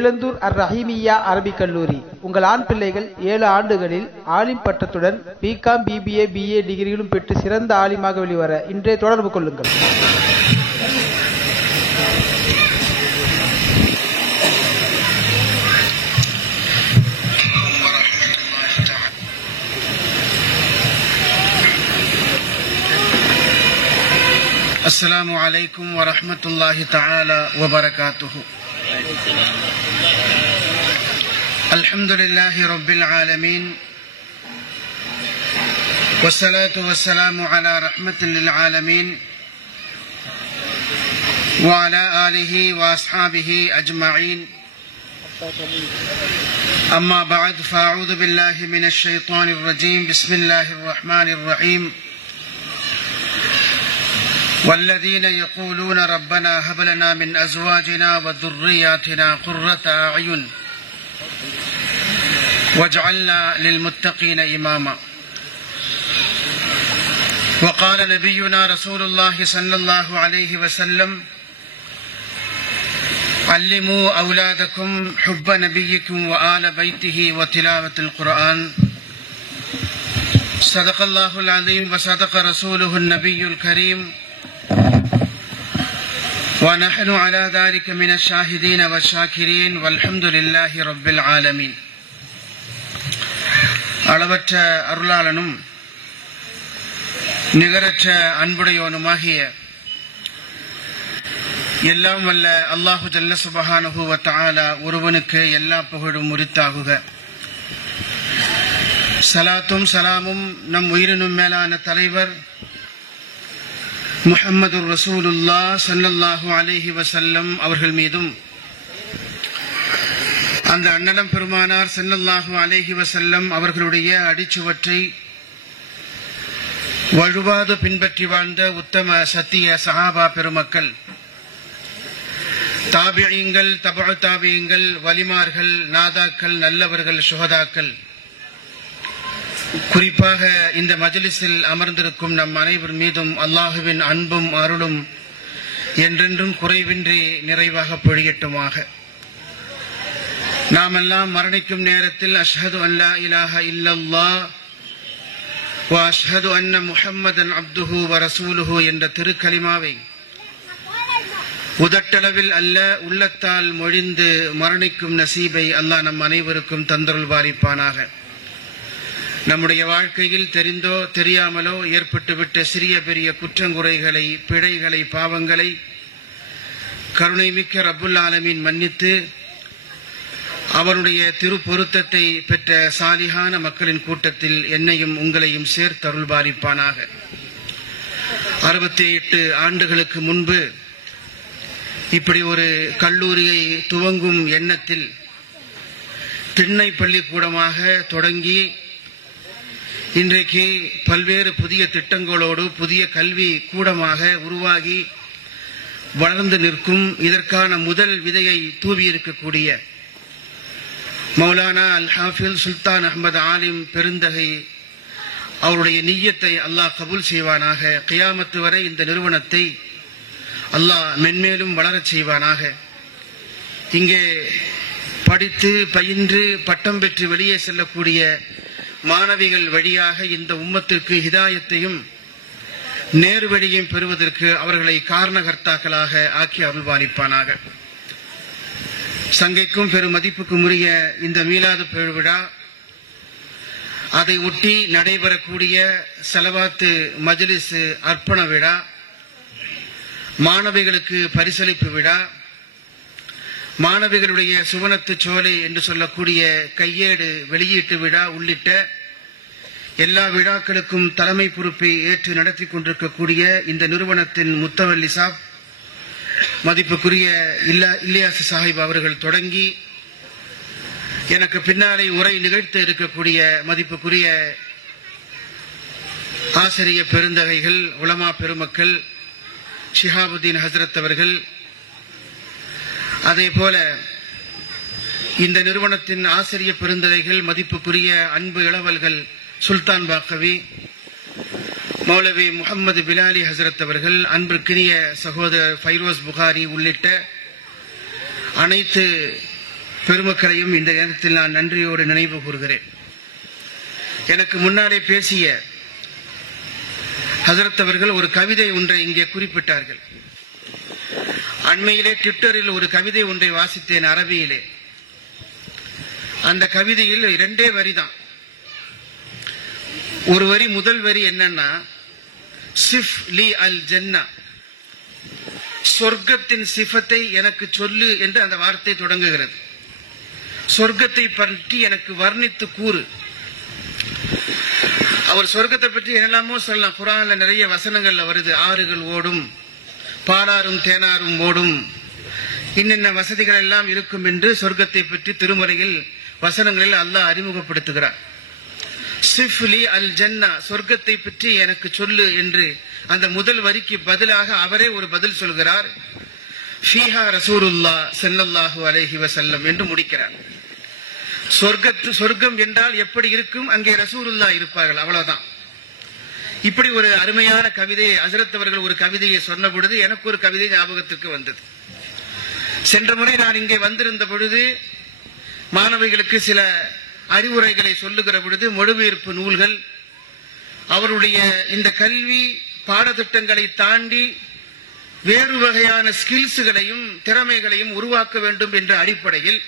இளந்தூர் அர் ரஹீமியா அரபிக் கல்லூரி. உங்கள் ஆண் பிள்ளைகள் 7 ஆண்டுகளில் ஆலிம் பட்டத்துடன் பிகாம், பிபிஏ, பிஏ டிகிரிகளும் பெற்று சிறந்த ஆலிமாக வெளிவர இன்றே தொடர்பு கொள்ளுங்கள். அஸ்ஸலாமு அலைக்கும் வரஹ்மத்துல்லாஹி தஆலா வபரகாத்துஹு. அல்ஹம்துலில்லாஹி ரப்பில் ஆலமீன் வஸ்ஸலாத்து வஸ்ஸலாமு அலா ரஹ்மத்தில் லில் ஆலமீன் வ அலா ஆலிஹி வ அஸ்ஹாபிஹி அஜ்மஈன். அம்மா பஅத் ஃபஅஊது பில்லாஹி மினஷ் ஷைத்தானிர் ரஜீம். பிஸ்மில்லாஹிர் ரஹ்மானிர் ரஹீம். والذين يقولون ربنا هب لنا من أزواجنا وذرياتنا قرة أعين واجعلنا للمتقين إماما. وقال نبينا رسول الله صلى الله عليه وسلم علموا أولادكم حب نبيكم وآل بيته وتلاوة القرآن. صدق الله العظيم وصدق رسوله النبي الكريم ونحن على ذلك من الشاهدين والشاكرين والحمد لله رب العالمين. அளவற்ற அருளாளனும் நிகரற்ற அன்புடையோனுமாகிய எல்லாம் வல்ல அல்லாஹு ஜல்ல சுப்ஹானஹு வ தஆலா ஒருவனுக்கு எல்லா புகழும் உரித்தாகுக. சலாத்தும் சலாமும் நம் உயிரினும் மேலான தலைவர் முஹம்மது ரசூலுல்லாஹ் ஸல்லல்லாஹு அலைஹி வஸல்லம் அவர்கள் மீதும், அந்த அண்ணலம் பெருமானார் ஸல்லல்லாஹு அலைஹி வஸல்லம் அவர்களுடைய அடிச்சுவற்றை வழுவாது பின்பற்றி வாழ்ந்த உத்தம சத்திய சஹாபா பெருமக்கள், தாபிஈங்கள், தபஉ தாபிஈங்கள், வலிமார்கள், நாதாக்கள், நல்லவர்கள், சுஹதாக்கள், குறிப்பாக இந்த மஜ்லிஸில் அமர்ந்திருக்கும் நம் அனைவர் மீதும் அல்லாஹுவின் அன்பும் அருளும் என்றென்றும் குறைவின்றி நிறைவாக பொழியட்டுமாக. நாமெல்லாம் மரணிக்கும் நேரத்தில் அஷ்ஹது அன் லா இலாஹ இல்லல்லாஹ் வ அஷ்ஹது அன்ன முஹம்மதன் அப்துஹு வ ரசூலுஹு என்ற திருக்கலிமாவை உதட்டளவில் அல்ல உள்ளத்தால் மொழிந்து மரணிக்கும் நசீபை அல்லாஹ் நம் அனைவருக்கும் தந்தருள் பாரிப்பானாக. நம்முடைய வாழ்க்கையில் தெரிந்தோ தெரியாமலோ ஏற்பட்டுவிட்ட சிறிய பெரிய குற்றங்குறைகளை, பிழைகளை, பாவங்களை கருணை மிக்க ரப்புல் ஆலமீன் மன்னித்து அவனுடைய திருப்பொருத்தத்தை பெற்ற சாலிஹான மக்களின் கூட்டத்தில் என்னையும் உங்களையும் சேர்த்தருள் பாரிப்பானாக. 68 ஆண்டுகளுக்கு முன்பு இப்படி ஒரு கல்லூரியை துவங்கும் எண்ணத்தில் திண்ணை பள்ளிக்கூடமாக தொடங்கி இன்றைக்கு பல்வேறு புதிய திட்டங்களோடு புதிய கல்வி கூடமாக உருவாகி வளர்ந்து நிற்கும், இதற்கான முதல் விதையை தூவியிருக்கக்கூடிய மௌலானா அல் ஹாஃபில் சுல்தான் அஹ்மத் ஆலிம் பெருந்தகை அவருடைய நிய்யத்தை அல்லாஹ் கபூல் செய்வானாக. கியாமத்து வரை இந்த நிறுவனத்தை அல்லாஹ் மென்மேலும் வளரச் செய்வானாக. இங்கே படித்து பயின்று பட்டம் பெற்று வெளியே செல்லக்கூடிய மாணவிகள் வழியாக இந்த உம்மத்திற்கு ஹிதாயத்தையும் நேரு வழியையும் பெறுவதற்கு அவர்களை காரணகர்த்தாக்களாக ஆக்கி அருள்பாலிப்பானாக. சங்கைக்கும் பெரும் மதிப்புக்கும் உரிய இந்த மீலாது பெருவிழா, அதை ஒட்டி நடைபெறக்கூடிய ஸலவாத்து மஜ்லிஸ் அர்ப்பண விழா, மாணவிகளுக்கு பரிசளிப்பு விழா, மாணவிகளுடைய சுவனத்து சோலை என்று சொல்லக்கூடிய கையேடு வெளியீட்டு விழா உள்ளிட்ட எல்லா விழாக்களுக்கும் தலைமை பொறுப்பை ஏற்று நடத்தி கொண்டிருக்கக்கூடிய இந்த நிறுவனத்தின் முத்தவல்லி சாப் மதிப்புக்குரிய இல்லியாஸ் சாஹிப் அவர்கள் தொடங்கி எனக்கு பின்னாலே உரை நிகழ்த்த இருக்கக்கூடிய மதிப்புக்குரிய ஆசிரிய பெருந்தகைகள், உலமா பெருமக்கள், ஷிஹாபுத்தீன் ஹஸ்ரத் அவர்கள், அதே போல இந்த நிறுவனத்தின் ஆசிரிய பெருந்தகைகள் மதிப்புக்குரிய அன்பு இளவல்கள் சுல்தான் பாக்கவி, மௌலவி முகமது பிலாலி ஹசரத் அவர்கள், அன்பிற்கினிய சகோதரர் ஃபைரோஸ் புகாரி உள்ளிட்ட அனைத்து பெருமக்களையும் இந்த நேரத்தில் நான் நன்றியோடு நினைவு கூறுகிறேன். எனக்கு முன்னாலே பேசிய ஹஜரத் அவர்கள் ஒரு கவிதை ஒன்றை இங்கே குறிப்பிட்டார்கள். அண்மையிலே ட்விட்டரில் ஒரு கவிதை ஒன்றை வாசித்தேன் அரபியிலே. அந்த கவிதையில் 2 வரிதான். ஒரு வரி, முதல் வரி என்னன்னா, சிஃப் லி அல் ஜன்னா, சொர்க்கத்தின் சிஃபத்தை எனக்கு சொல்லு என்று அந்த வார்த்தை தொடங்குகிறது. சொர்க்கத்தை பற்றி எனக்கு வர்ணித்து கூறு. அவர் சொர்க்கத்தை பற்றி என்னெல்லாமோ சொல்லலாம். குர்ஆன்ல நிறைய வசனங்கள்ல வருது. ஆறுகள் ஓடும், பாலாரும் தேனாரும் ஓடும், இன்னென்ன வசதிகள் எல்லாம் இருக்கும் என்று சொர்க்கத்தை பற்றி திருமறையில் வசனங்களில் அல்லாஹ் அறிமுகப்படுத்துகிறார். சிஃப்லி அல் ஜன்னா, சொர்க்கத்தை பற்றி எனக்கு சொல்லு என்று அந்த முதல் வரிக்கு பதிலாக அவரே ஒரு பதில் சொல்கிறார். ஃபீஹா ரசூலுல்லாஹ் ஸல்லல்லாஹு அலைஹி வஸல்லம் என்று முடிக்கிறார். சொர்க்கம் என்றால் எப்படி இருக்கும், அங்கே ரசூலுல்லாஹ் இருப்பார்கள், அவ்வளவுதான். இப்படி ஒரு அருமையான கவிதையை ஹஜ்ரத் அவர்கள் ஒரு கவிதையை சொன்ன பொழுது எனக்கு ஒரு கவிதை ஞாபகத்திற்கு வந்தது. சென்ற முறை நான் இங்கே வந்திருந்த பொழுது மாணவிகளுக்கு சில அறிவுரைகளை சொல்லுகிற பொழுது மொழிபெயர்ப்பு நூல்கள், அவருடைய இந்த கல்வி பாடத்திட்டங்களை தாண்டி வேறு வகையான ஸ்கில்ஸ்களையும் திறமைகளையும் உருவாக்க வேண்டும் என்ற அடிப்படையில்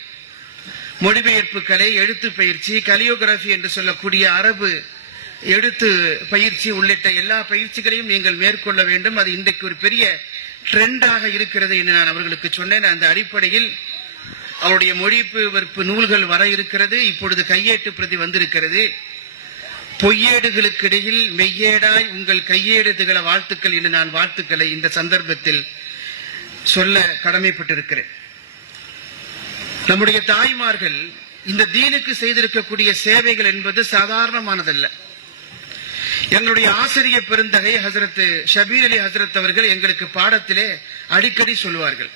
மொழிபெயர்ப்பு கலை, எழுத்து பயிற்சி, கலியோகிராபி என்று சொல்லக்கூடிய அரபு எழுத்து பயிற்சி உள்ளிட்ட எல்லா பயிற்சிகளையும் நீங்கள் மேற்கொள்ள வேண்டும். அது இன்றைக்கு ஒரு பெரிய ட்ரெண்டாக இருக்கிறது என்று நான் அவர்களுக்கு சொன்னேன். அந்த அடிப்படையில் அவருடைய மொழிபெயர்ப்பு நூல்கள் வர இருக்கிறது. இப்பொழுது கையேட்டு பிரதி வந்திருக்கிறது. பொய்யேடுகளுக்கு இடையில் மெய்யேடாய் உங்கள் கையேடுகள வாழ்த்துக்கள் என்று நான் வாழ்த்துக்களை இந்த சந்தர்ப்பத்தில் சொல்ல கடமைப்பட்டிருக்கிறேன். நம்முடைய தாய்மார்கள் இந்த தீனுக்கு செய்திருக்கக்கூடிய சேவைகள் என்பது சாதாரணமானதல்ல. எங்களுடைய ஆசிரியர் பெருந்தகை ஹஜரத் ஷபீர் அலி ஹஜரத் அவர்கள் எங்களுக்கு பாடத்திலே அடிக்கடி சொல்வார்கள்,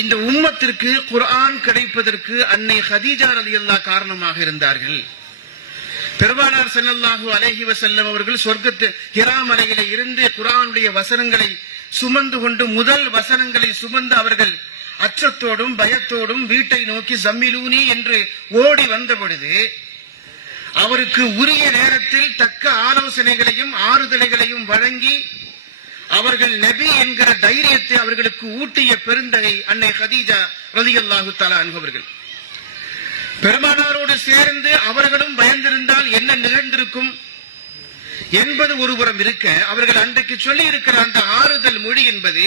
இந்த உம்மத்திற்கு குர்ஆன் கிடைப்பதற்கு அன்னை ஹதீஜா ரலியல்லாஹு காரணமாக இருந்தார்கள். பெருமானார் ஸல்லல்லாஹு அலைஹி வஸல்லம் அவர்கள் சொர்க்கத்து ஹிரா மலையிலே இருந்து குர்ஆனுடைய வசனங்களை சுமந்து கொண்டு, முதல் வசனங்களை சுமந்து அவர்கள் அச்சத்தோடும் பயத்தோடும் வீட்டை நோக்கி ஜம்மிலூனி என்று ஓடி வந்த பொழுது அவருக்கு உரிய நேரத்தில் தக்க ஆலோசனைகளையும் ஆறுதலைகளையும் வழங்கி அவர்கள் நபி என்கிற தைரியத்தை அவர்களுக்கு ஊட்டிய பெருந்தகை அன்னை ஹதீஜா ரலியல்லாஹு தஆலா அன்ஹா அவர்கள். பெருமானாரோடு சேர்ந்து அவர்களும் பயந்திருந்தால் என்ன நிகழ்ந்திருக்கும் என்பது ஒருபுறம் இருக்க, அவர்கள் அன்றைக்கு சொல்லி இருக்கிற அந்த ஆறுதல் மொழி என்பது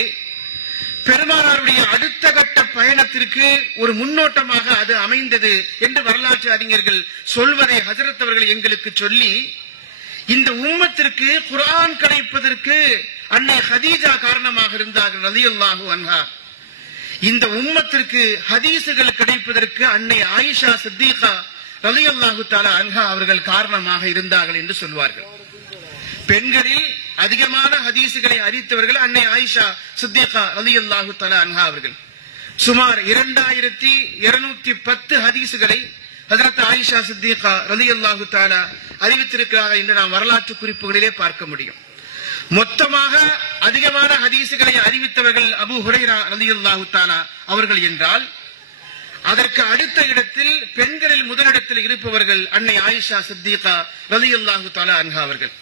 பெருமானாருடைய அடுத்த கட்ட பயணத்திற்கு ஒரு முன்னோட்டமாக அது அமைந்தது என்று வரலாற்று அறிஞர்கள் சொல்வதை ஹஜரத் அவர்கள் எங்களுக்கு சொல்லி, இந்த உம்மத்திற்கு குர்ஆன் கிடைப்பதற்கு அன்னை ஹதீஜா காரணமாக இருந்தார்கள் ரலியல்லாஹு அன்ஹா. இந்த உம்மத்திற்கு ஹதீசுகள் கிடைப்பதற்கு அன்னை ஆயிஷா சித்திகா ரலியல்லாஹு தஆலா அன்ஹா அவர்கள் காரணமாக இருந்தார்கள் என்று சொல்வார்கள். பெண்களில் அதிகமான ஹதீசுகளை அறிவித்தவர்கள் அன்னை ஆயிஷா சித்திகா ரலியல்லாஹு தஆலா அன்ஹா அவர்கள். சுமார் 2210 ஹதீசுகளை ஹஜரத் ஆயிஷா சித்திகா ரலியல்லாஹு தஆலா அறிவித்திருக்கிறார்கள் என்று நாம் வரலாற்று குறிப்புகளிலே பார்க்க முடியும். மொத்தமாக அதிகமான ஹதீசுகளை அறிவித்தவர்கள் அபூ ஹுரைரா ரலியல்லாஹு தஆலா அவர்கள் என்றால், அதற்கு அடுத்த இடத்தில் பெண்களில் முதலிடத்தில் இருப்பவர்கள் அன்னை ஆயிஷா சித்திகா ரலியல்லாஹு தஆலா அன்ஹா அவர்கள்.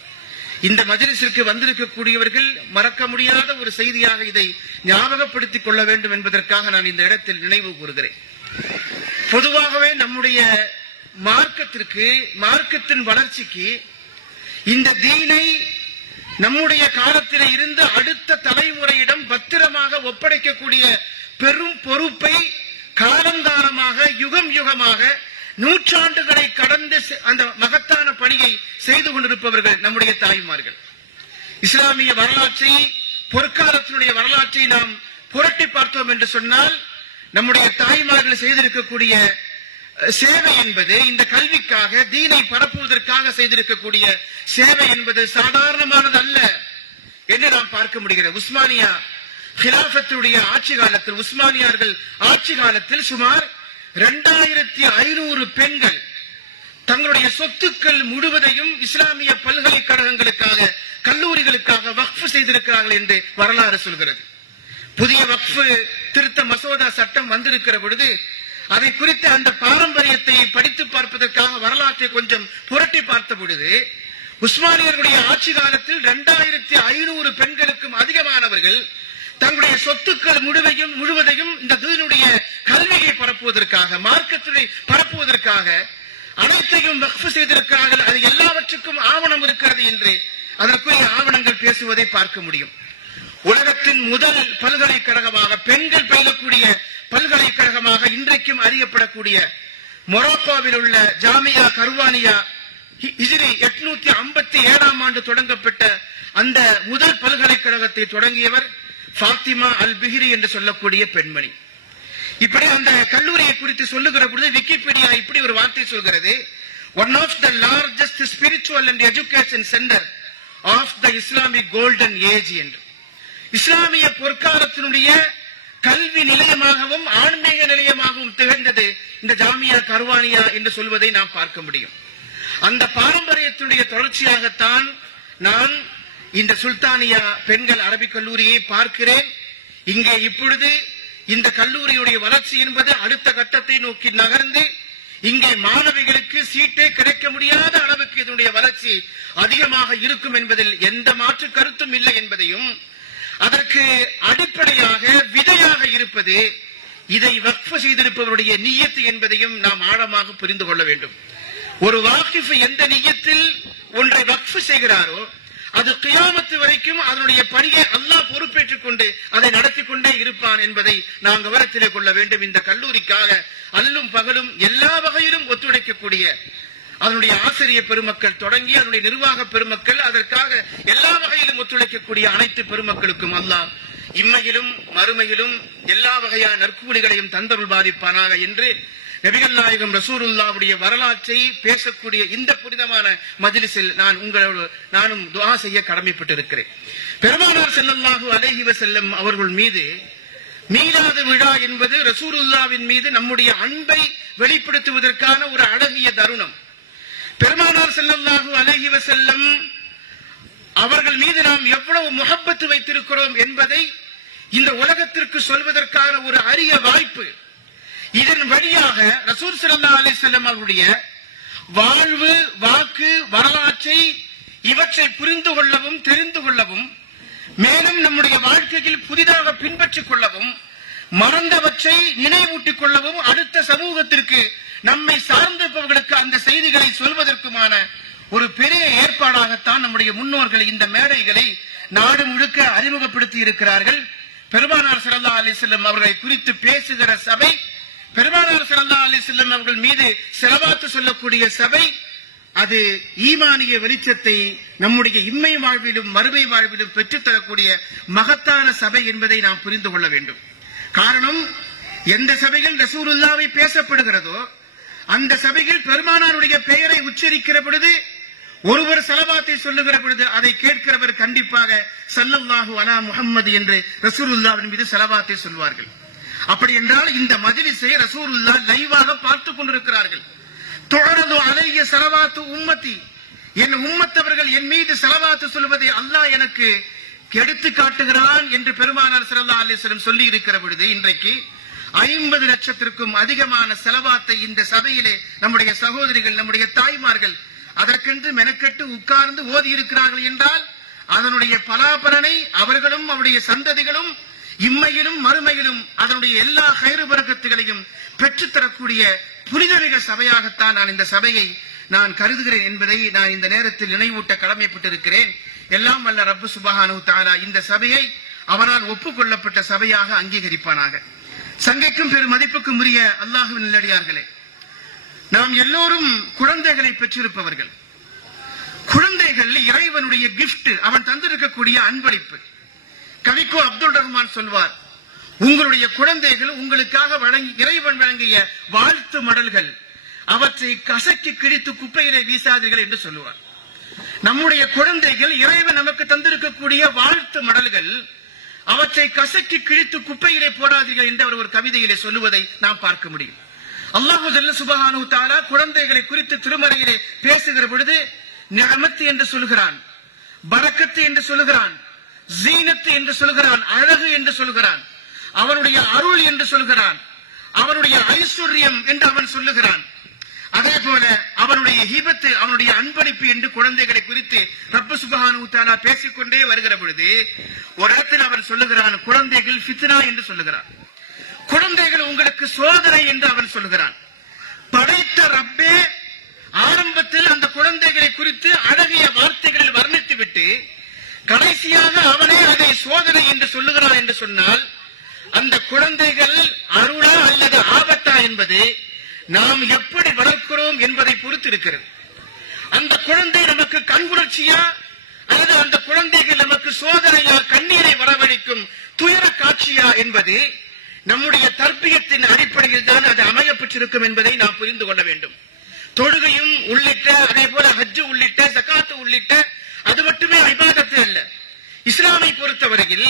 இந்த மஜ்லிஸிற்கு வந்திருக்கக்கூடியவர்கள் மறக்க முடியாத ஒரு செய்தியாக இதை ஞாபகப்படுத்திக் கொள்ள வேண்டும் என்பதற்காக நான் இந்த இடத்தில் நினைவு கூறுகிறேன். பொதுவாகவே நம்முடைய மார்க்கத்திற்கு, மார்க்கத்தின் வளர்ச்சிக்கு இந்த தீனை நம்முடைய காலத்திலே இருந்து அடுத்த தலைமுறையிடம் பத்திரமாக ஒப்படைக்கக்கூடிய பெரும் பொறுப்பை காலந்தாரமாக யுகம் யுகமாக நூற்றாண்டுகளை கடந்து அந்த மகத்தான பணியை செய்து கொண்டிருப்பவர்கள் நம்முடைய தாய்மார்கள். இஸ்லாமிய வரலாற்றை, பொற்காலத்தினுடைய வரலாற்றை நாம் புரட்டி பார்த்தோம் என்று சொன்னால், நம்முடைய தாய்மார்கள் செய்திருக்கக்கூடிய சேவை என்பது, இந்த கல்விக்காக தீனை பரப்புவதற்காக செய்திருக்கக்கூடிய சேவை என்பது சாதாரணமானது அல்ல என்று நாம் பார்க்க முடிகிறது. உஸ்மானியா ஹிலாஃபத்துடைய ஆட்சி காலத்தில், உஸ்மானியார்கள் ஆட்சி காலத்தில் சுமார் 2500 பெண்கள் தங்களுடைய சொத்துக்கள் முழுவதையும் இஸ்லாமிய பல்கலைக்கழகங்களுக்காக, கல்லூரிகளுக்காக வக்ஃப் செய்திருக்கிறார்கள் என்று வரலாறு சொல்கிறது. புதிய வக்ஃப் திருத்த மசோதா சட்டம் வந்திருக்கிற பொழுது அதை குறித்து அந்த பாரம்பரியத்தை படித்து பார்ப்பதற்காக வரலாற்றை கொஞ்சம் புரட்டி பார்த்த பொழுது, உஸ்மானியர்களுடைய ஆட்சி காலத்தில் 2500 பெண்களுக்கும் அதிகமானவர்கள் தங்களுடைய சொத்துக்கள் முழுவதையும் இந்த தீனுடைய கல்வியை பரப்புவதற்காக, மார்க்கத்தை பரப்புவதற்காக அனைத்தையும் வக்ஃப் செய்திருக்கிறார்கள். அது எல்லாவற்றுக்கும் ஆவணம் இருக்கிறது என்று அதற்குரிய ஆவணங்கள் பேசுவதை பார்க்க முடியும். உலகத்தின் முதல் பல்கலைக்கழகமாக, பெண்கள் பயிலக்கூடிய பல்கலைக்கழகமாக இன்றைக்கும் அறியப்படக்கூடிய மொரோக்கோவில் உள்ள ஜாமியா கர்வானியா ஹிஜ்ரி 857ஆம் ஆண்டு தொடங்கப்பட்ட அந்த முதல் பல்கலைக்கழகத்தை தொடங்கியவர் ஃபாத்திமா அல் பிஹ்ரி என்று சொல்லக்கூடிய பெண்மணி. இப்படி அந்த கல்லூரியை குறித்து சொல்லுகிற பொழுது விக்கிபீடியா இப்படி ஒரு வார்த்தை சொல்கிறது, one of the largest spiritual and education centre of the Islamic golden age என்று. இஸ்லாமிய பொற்காலத்தினுடைய கல்வி நிலையமாகவும் ஆன்மீக நிலையமாகவும் திகழ்ந்தது இந்த ஜாமியா கர்வானியா என்று சொல்வதை நாம் பார்க்க முடியும். அந்த பாரம்பரியத்தினுடைய தொடர்ச்சியாகத்தான் நான் இந்த சுல்தானியா பெண்கள் அரபிக் கல்லூரியை பார்க்கிறேன். இங்கே இப்பொழுது இந்த கல்லூரியுடைய வளர்ச்சி என்பது அடுத்த கட்டத்தை நோக்கி நகர்ந்து இங்கே மாணவிகளுக்கு சீட்டே கிடைக்க முடியாத அளவுக்கு இதனுடைய வளர்ச்சி அதிகமாக இருக்கும் என்பதில் எந்த மாற்று கருத்தும் இல்லை என்பதையும், அதற்கு அடிப்படையாக விதையாக இருப்பது இதை வக்ஃப் செய்திருப்பவருடைய நிய்யத்து என்பதையும் நாம் ஆழமாக புரிந்து கொள்ள வேண்டும். ஒரு வாக்கிஃப் எந்த நிய்யத்தில் ஒன்றை வக்ஃப் செய்கிறாரோ அது கியாமத்து வரைக்கும் அதனுடைய பணியை அல்லாஹ் பொறுப்பேற்றுக் கொண்டு அதை நடத்தி கொண்டே இருப்பான் என்பதை நாம் கவனத்திலே கொள்ள வேண்டும். இந்த கல்லூரிக்காக அல்லும் பகலும் எல்லா வகையிலும் ஒத்துழைக்கக்கூடிய அதனுடைய ஆசிரியர் பெருமக்கள் தொடங்கி அதனுடைய நிர்வாக பெருமக்கள், அதற்காக எல்லா வகையிலும் ஒத்துழைக்கக்கூடிய அனைத்து பெருமக்களுக்கும் அல்லாஹ் இம்மையிலும் மறுமையிலும் எல்லா வகையான நற்கூலிகளையும் தந்தருள் பாதிப்பானாக என்று நபிகள் நாயகம் ரசூலுல்லாஹ்வுடைய வரலாற்றை பேசக்கூடிய இந்த புனிதமான மஜ்லிஸில் நானும் துஆ செய்ய கடமைப்பட்டிருக்கிறேன். பெருமானார் ஸல்லல்லாஹு அலைஹி வஸல்லம் அவர்கள் மீது மீலாது விழா என்பது ரசூலுல்லாஹ்வின் மீது நம்முடைய அன்பை வெளிப்படுத்துவதற்கான ஒரு அழகிய தருணம். பெருமானார் ஸல்லல்லாஹு அலைஹி வஸல்லம் அவர்கள் மீது நாம் எவ்வளவு முஹப்பத்து வைத்திருக்கிறோம் என்பதை இந்த உலகத்திற்கு சொல்வதற்கான ஒரு அரிய வாய்ப்பு. இதன் வழியாக ரசூல் ஸல்லல்லாஹு அலைஹி வஸல்லம் அவருடைய வாழ்வு, வாக்கு, வரலாற்றை இவற்றை புரிந்து கொள்ளவும் தெரிந்து கொள்ளவும், மேலும் நம்முடைய வாழ்க்கையில் புதிதாக பின்பற்றிக் கொள்ளவும், மறந்தவற்றை நினைவூட்டிக் கொள்ளவும், அடுத்த சமூகத்திற்கு நம்மை சார்ந்திருப்பவர்களுக்கு அந்த செய்திகளை சொல்வதற்குமான ஒரு பெரிய ஏற்பாடாகத்தான் நம்முடைய முன்னோர்கள் இந்த மேடைகளை நாடு முழுக்க அறிமுகப்படுத்தி இருக்கிறார்கள். பெருமானார் ஸல்லல்லாஹு அலைஹி வஸல்லம் அவர்களை குறித்து பேசுகிற சபை, பெருமானார் ஸல்லல்லாஹு அலைஹி வஸல்லம் அவர்கள் மீது ஸலவாத்து சொல்லக்கூடிய சபை, அது ஈமானிய வெளிச்சத்தை நம்முடைய இம்மை வாழ்விலும் மறுமை வாழ்விலும் பெற்றுத்தரக்கூடிய மகத்தான சபை என்பதை நாம் புரிந்து கொள்ள வேண்டும். காரணம், எந்த சபைகள் ரசூலுல்லாஹ்வை பேசப்படுகிறதோ அந்த சபைகள் பெருமானாருடைய பெயரை உச்சரிக்கிற பொழுது, ஒருவர் ஸலவாத்தை சொல்லுகிற பொழுது அதை கேட்கிறவர் கண்டிப்பாக ஸல்லல்லாஹு அலா முஹம்மது என்று ரசூலுல்லாஹ்வின் மீது ஸலவாத்தை சொல்வார்கள். அப்படி என்றால் இந்த மஜ்லிஸை ரசூலுல்லாஹ் லைவாக பார்த்துக் கொண்டிருக்கிறார்கள். துஅரது அலைய ஸலவாத்து உம்மத்தி, என் உம்மத்தவர்கள் என் மீது ஸலவாத்து சொல்வதை அல்லாஹ் எனக்கு எடுத்து காட்டுகிறான் என்று பெருமானார் ஸல்லல்லாஹு அலைஹி வஸல்லம் சொல்லி இருக்கிற பொழுது, இன்றைக்கு 50 லட்சத்திற்கும் அதிகமான ஸலவாத்தை இந்த சபையிலே நம்முடைய சகோதரிகள், நம்முடைய தாய்மார்கள் அதற்கென்று மெனக்கெட்டு உட்கார்ந்து ஓதி இருக்கிறார்கள் என்றால் அதனுடைய பலாபலனை அவர்களும் அவருடைய சந்ததிகளும் இம்மையிலும் மறுமையிலும் அதனுடைய எல்லா கைரு பரக்கத்துகளையும் பெற்றுத்தரக்கூடிய புனிதமிக சபையாகத்தான் நான் இந்த சபையை நான் கருதுகிறேன் என்பதை நான் இந்த நேரத்தில் நினைவூட்ட கடமைப்பட்டிருக்கிறேன். எல்லாம் வல்ல ரப்பு சுப்ஹானஹு தஆலா இந்த சபையை அவரால் ஒப்புக்கொள்ளப்பட்ட சபையாக அங்கீகரிப்பானாக. சங்கைக்கும் பெரும் மதிப்புக்கும் உரிய அல்லாஹ்வின் நல்லடியார்களே, நாம் எல்லோரும் குழந்தைகளை பெற்றிருப்பவர்கள். குழந்தைகள் இறைவனுடைய கிஃப்ட், அவன் தந்திருக்கக்கூடிய அன்பளிப்பு. கவிக்கோ அப்துல் ரஹ்மான் சொல்வார், உங்களுடைய குழந்தைகள் உங்களுக்காக இறைவன் வழங்கிய வாழ்த்து மடல்கள், அவற்றை கசக்கி கிழித்து குப்பையிலே வீசாதீர்கள் என்று சொல்லுவார். நம்முடைய குழந்தைகள் இறைவன் நமக்கு தந்திருக்கக்கூடிய வாழ்த்து மடல்கள், அவற்றை கசக்கி கிழித்து குப்பையிலே போடாதீர்கள் என்று அவர் ஒரு கவிதையிலே சொல்லுவதை நாம் பார்க்க முடியும். அல்லாஹு ஜல்ல சுப்ஹானஹு தஆலா குழந்தைகளை குறித்து திருமறையிலே பேசுகிற பொழுது நிஅமத் என்று சொல்கிறான், பரக்கத் என்று சொல்கிறான், ஜீனத் என்று சொல்கிறான், அழகு என்று சொல்கிறான், அவனுடைய அருள் என்று சொல்கிறான், அவனுடைய ஐஸ்வர்யம் என்று அவன் சொல்லுகிறான். அதே போல அவனுடைய ஹிபத்து, அவனுடைய அன்பளிப்பு என்று குழந்தைகளை குறித்து ரப்பு சுப்ஹானஹு வ தஆலா பேசிக்கொண்டே வருகிற பொழுது ஒரு இடத்தில் அவன் சொல்லுகிறான், குழந்தைகள் ஃபித்னா என்று சொல்லுகிறான். குழந்தைகள் உங்களுக்கு சோதனை என்று அவன் சொல்லுகிறான். படைத்த ரப்பே ஆரம்பத்தில் அந்த குழந்தைகளை குறித்து அழகிய வார்த்தைகளில் வர்ணித்து விட்டு கடைசியாக அவனே அதை சோதனை என்று சொல்லுகிறான் என்று சொன்னால் அந்த குழந்தைகள் அருளா அல்லது ஆபத்தா என்பது நாம் எப்படி வளர்க்கிறோம் என்பதை பொறுத்து இருக்கிறது. அந்த குழந்தை நமக்கு கண்குளிர்ச்சியா அல்லது அந்த குழந்தைகள் நமக்கு சோதனையா, கண்ணீரை வரவழைக்கும் துயர காட்சியா என்பது நம்முடைய தர்பியத்தின் அடிப்படையில் தான் அது அமையப்பட்டிருக்கும் என்பதை நாம் புரிந்து கொள்ள வேண்டும். தொழுகையும் உள்ளிட்ட, அதே போல ஹஜ்ஜு உள்ளிட்ட, ஜகாத்து உள்ளிட்ட அது மட்டுமே இபாதத்து அல்ல. இஸ்லாமை பொறுத்தவரையில்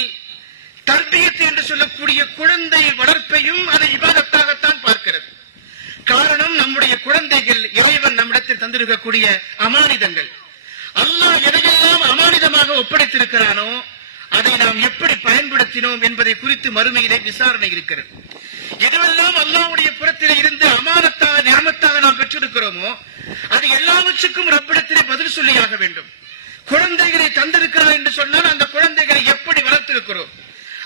தர்பியத்து என்று சொல்லக்கூடிய குழந்தை வளர்ப்பையும் அதை இபாதத்தாகத்தான் பார்க்கிறது. காரணம், நம்முடைய குழந்தைகள் இறைவன் நம்மிடத்தில் தந்திருக்கக்கூடிய அமானிதங்கள். அல்லாஹ் எதையெல்லாம் அமானிதமாக ஒப்படைத்திருக்கிறானோ அதை நாம் எப்படி பயன்படுத்தினோம் என்பதை குறித்து மறுமையிலே விசாரணை இருக்கிறது. எதுவெல்லாம் அல்லாஹ்வுடைய புறத்திலே இருந்து அமானத்தாக நியமத்தாக நாம் பெற்றிருக்கிறோமோ அது எல்லாவற்றுக்கும் ரப்பிடத்திலே பதில் சொல்லியாக வேண்டும். குழந்தைகளை தந்திருக்கிறார் என்று சொன்னால் அந்த குழந்தைகளை எப்படி வளர்த்திருக்கிறோம்?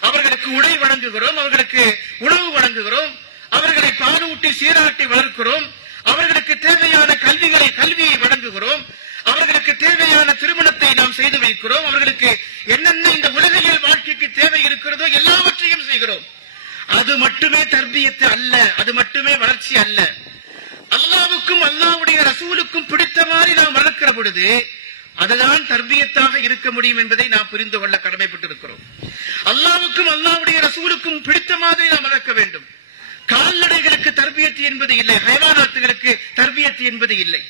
அவர்களுக்கு உடை வழங்குகிறோம், அவர்களுக்கு உணவு வழங்குகிறோம், அவர்களை பாலூட்டி சீராட்டி வளர்க்கிறோம், அவர்களுக்கு தேவையான கல்வியை வழங்குகிறோம், அவர்களுக்கு தேவையான திருமணத்தை நாம் செய்து வைக்கிறோம், அவர்களுக்கு என்னென்ன இந்த உலகியல் வாழ்க்கைக்கு தேவை இருக்கிறதோ எல்லாவற்றையும் செய்கிறோம். அது மட்டுமே தர்பியத்து அல்ல, அது மட்டுமே வளர்ச்சி அல்ல. அல்லாஹ்வுக்கும் அல்லாஹ்வுடைய ரசூலுக்கும் பிடித்த மாதிரி நாம் வளர்க்கிற பொழுது அதுதான் தர்பியத்தாக இருக்க முடியும் என்பதை நாம் புரிந்து கொள்ள கடமைப்பட்டிருக்கிறோம். அல்லாஹ்வுக்கும் அல்லாஹ்வுடைய ரசூலுக்கும் பிடித்த மாதிரி நாம் வளர்க்க வேண்டும். கால்நடைகளுக்கு தர்பியத்து என்பது இல்லை, ஹைவானாத்துகளுக்கு தர்பியத்து என்பது இல்லை.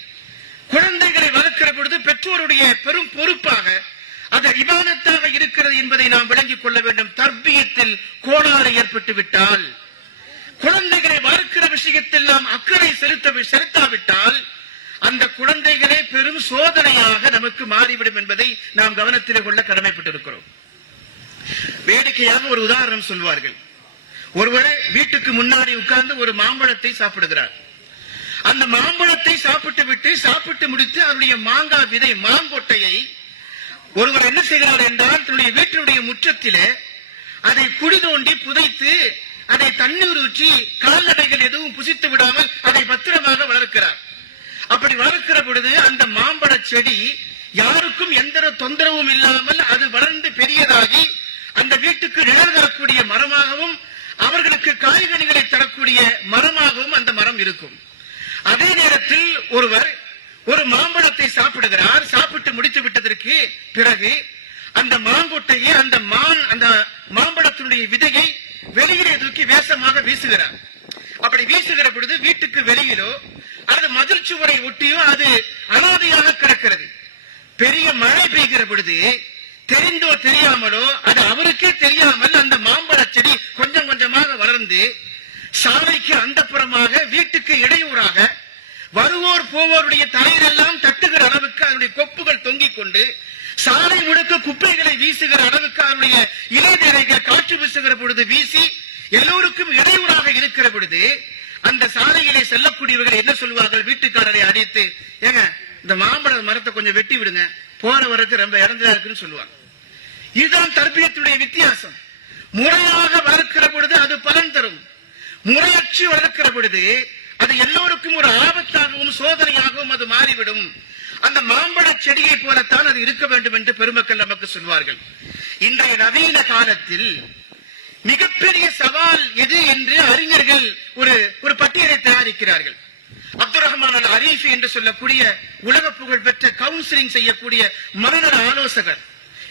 குழந்தைகளை வளர்க்கிற பொழுது பெற்றோருடைய பெரும் பொறுப்பாக அது இபாதத்தாக இருக்கிறது என்பதை நாம் விளங்கிக் கொள்ள வேண்டும். தர்பியத்தில் கோளாறு ஏற்பட்டு விட்டால், குழந்தைகளை வளர்க்கிற விஷயத்தில் நாம் அக்கறை செலுத்தாவிட்டால் அந்த குழந்தைகளே பெரும் சோதனையாக நமக்கு மாறிவிடும் என்பதை நாம் கவனத்தில் கொள்ள கடமைப்பட்டிருக்கிறோம். வேடிக்கையாக ஒரு உதாரணம் சொல்வார்கள். ஒருவர் வீட்டுக்கு முன்னாடி உட்கார்ந்து ஒரு மாம்பழத்தை சாப்பிடுகிறார். அந்த மாம்பழத்தை சாப்பிட்டு முடித்து அதனுடைய மாங்காய் விதை, மாங்கொட்டையை ஒருவர் என்ன செய்கிறார் என்றால் தன்னுடைய வீட்டினுடைய முற்றத்திலே அதை குழி தோண்டி புதைத்து அதை தண்ணீர் ஊற்றி கால்நடைகள் எதுவும் புசித்து விடாமல் அதை பத்திரமாக வளர்க்கிறார். அப்படி வளர்க்கிற பொழுது அந்த மாம்பழ செடி யாருக்கும் எந்த தொந்தரவும் இல்லாமல் அது வளர்ந்து பெரியதாகி அந்த வீட்டுக்கு நிழல் தரக்கூடிய மரமாகவும் அவர்களுக்கு காய்கனிகளை தரக்கூடிய மரமாகவும் அந்த மரம் இருக்கும். அதே நேரத்தில் ஒருவர் ஒரு மாம்பழத்தை சாப்பிடுகிறார். சாப்பிட்டு முடித்து விட்டதற்கு பிறகு அந்த மாங்கொட்டையை, அந்த மாம்பழத்தினுடைய விதையை வெளியிலே தூக்கி வேஷமாக வீசுகிறார். அப்படி வீசுகிற பொழுது வீட்டுக்கு வெளியிலோ அது மதில் சுவரை ஒட்டியோ அது அனாதையாக கிடக்கிறது. பெரிய மழை பெய்கிற பொழுது தெரிந்தோ தெரியாமலோ அது அவருக்கே தெரியாமல் அந்த மாம்பழ செடி கொஞ்சம் கொஞ்சமாக வளர்ந்து சாலைக்கு அந்தப்புறமாக வீட்டுக்கு இடையூறாக வருவோர் போவோருடைய தலையிலெல்லாம் தட்டுகிற அளவுக்கு அதனுடைய கொப்புகள் தொங்கிக் கொண்டு சாலை முழுக்க குப்பைகளை வீசுகிற அளவுக்கு அதனுடைய இலைதரைகள் காற்று வீசுகிற பொழுது வீசி எல்லோருக்கும் இடையூறாக இருக்கிற பொழுது அந்த சாலையிலே செல்லக்கூடியவர்கள் என்ன சொல்வார்கள்? வீட்டுக்காரரை அழைத்து, ஏங்க இந்த மாம்பழ மரத்தை கொஞ்சம் வெட்டி விடுங்க, போற வரக்கு ரொம்ப இறந்ததா இருக்குன்னு சொல்லுவாங்க. இதுதான் தர்பியத்துடைய வித்தியாசம். முறையாக வளர்க்கிற பொழுது அது பலன் தரும். முறையற்று வளர்க்கிற பொழுது அது எல்லோருக்கும் ஒரு ஆபத்தாகவும் சோதனையாகவும் அது மாறிவிடும். அந்த மாம்பழ செடியை போலத்தான் அது இருக்க வேண்டும் என்று பெருமக்கள் நமக்கு சொல்வார்கள். இன்றைய நவீன காலத்தில் மிகப்பெரிய சவால் எது என்று அறிஞர்கள் ஒரு பட்டியலை தயாரிக்கிறார்கள். அப்துல் ரஹ்மான் அல் அரீஃபி என்று சொல்லக்கூடிய உலக புகழ் பெற்ற கவுன்சிலிங் செய்யக்கூடிய மனநல ஆலோசகர்,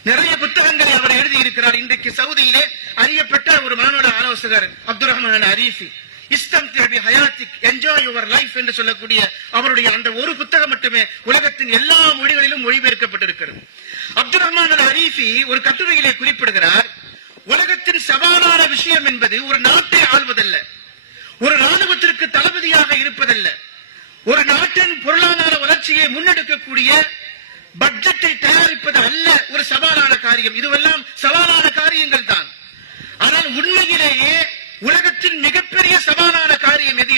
நிறைய புத்தகங்களை அவர் எழுதியிருக்கிறார். இன்றைக்கு சவுதியிலே அறியப்பட்ட ஒரு மனநல ஆலோசகர் அப்துல் ரஹ்மான் அல் அரீஃபி. இஸ்தம்தி ஹயாத்திக், என்ஜாய் யுவர் லைஃப் என்று சொல்லக்கூடிய அவருடைய அந்த ஒரு புத்தகம் மட்டுமே உலகத்தின் எல்லா மொழிகளிலும் மொழிபெயர்க்கப்பட்டிருக்கிறது. அப்துல் ரஹ்மான் அல் அரீஃபி ஒரு கட்டுரையிலே குறிப்பிடுகிறார், உலகத்தின் சவாலான விஷயம் என்பது ஒரு நாட்டை ஆள்வதல்ல, ஒரு ராணுவத்திற்கு தளபதியாக இருப்பதல்ல, ஒரு நாட்டின் பொருளாதார வளர்ச்சியை முன்னெடுக்கக்கூடிய பட்ஜெட்டை தயாரிப்பது அல்ல ஒரு சவாலான காரியம். இதுவெல்லாம் சவாலான காரியங்கள் தான். ஆனால் உண்மையிலேயே உலகத்தின் மிகப்பெரிய சவாலான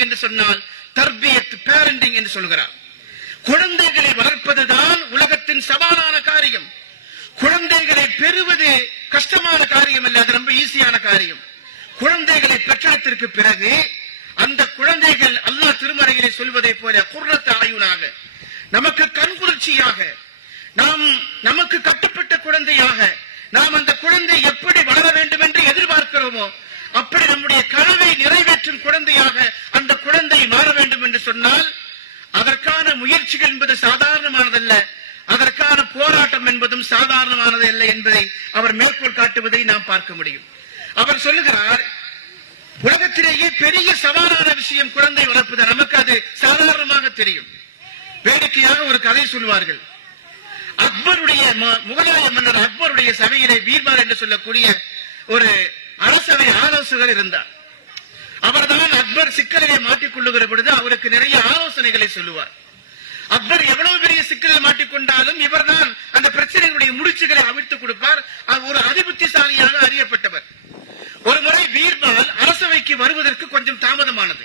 என்று சொன்னால் தர்பியத், பேரண்டிங் என்று சொல்கிறார். குழந்தைகளை வளர்ப்பதுதான் உலகத்தின் சவாலான காரியம். குழந்தைகளை பெறுவது கஷ்டமான காரியம் அல்ல, அது ரொம்ப ஈஸியான காரியம். குழந்தைகளை பெற்றெடுத்திற்கு பிறகு அந்த குழந்தைகள் அல்லாஹ் திருமறையிலே சொல்வதை போல குர்ரத் ஆயுனாக, நமக்கு கண்குளிர்ச்சியாக, நமக்கு கட்டப்பட்ட குழந்தையாக, நாம் அந்த குழந்தை எப்படி வளர வேண்டும் என்று எதிர்பார்க்கிறோமோ அப்படி நம்முடைய கனவை நிறைவேற்றும் குழந்தையாக அந்த குழந்தை மாற வேண்டும் என்று சொன்னால் அதற்கான முயற்சிகள் என்பது சாதாரணமானதல்ல, அதற்கான போராட்டம் என்பதும் சாதாரணமானது அல்ல என்பதை அவர் மேற்கோள் காட்டுவதை நாம் பார்க்க முடியும். அவர் சொல்லுகிறார், உலகத்திலேயே பெரிய சவாலான விஷயம் குழந்தை வளர்ப்பது. நமக்கு அது சாதாரணமாக தெரியும். வேடிக்கையாக ஒரு கதை சொல்வார்கள். அக்பருடைய முகலாய மன்னர் அக்பருடைய சபையிலே பீர்பால் என்று சொல்லக்கூடிய ஒரு அரசவை ஆலோசகர் இருந்தார். அவர்தான் அக்பர் சிக்கலிலே மாட்டிக் கொள்ளுகிற பொழுது அவருக்கு நிறைய ஆலோசனைகளை சொல்லுவார். அக்பர் எவ்வளவு பெரிய சிக்கலில் மாட்டிக்கொண்டாலும் இவர்தான் அந்த பிரச்சனைகளுடைய முடிச்சுகளை அவிழ்த்துக் கொடுப்பார். ஒரு அதிபுத்திசாலியாக அறியப்பட்டவர். ஒரு முறை பீர்பால் அரசவைக்கு வருவதற்கு கொஞ்சம் தாமதமானது.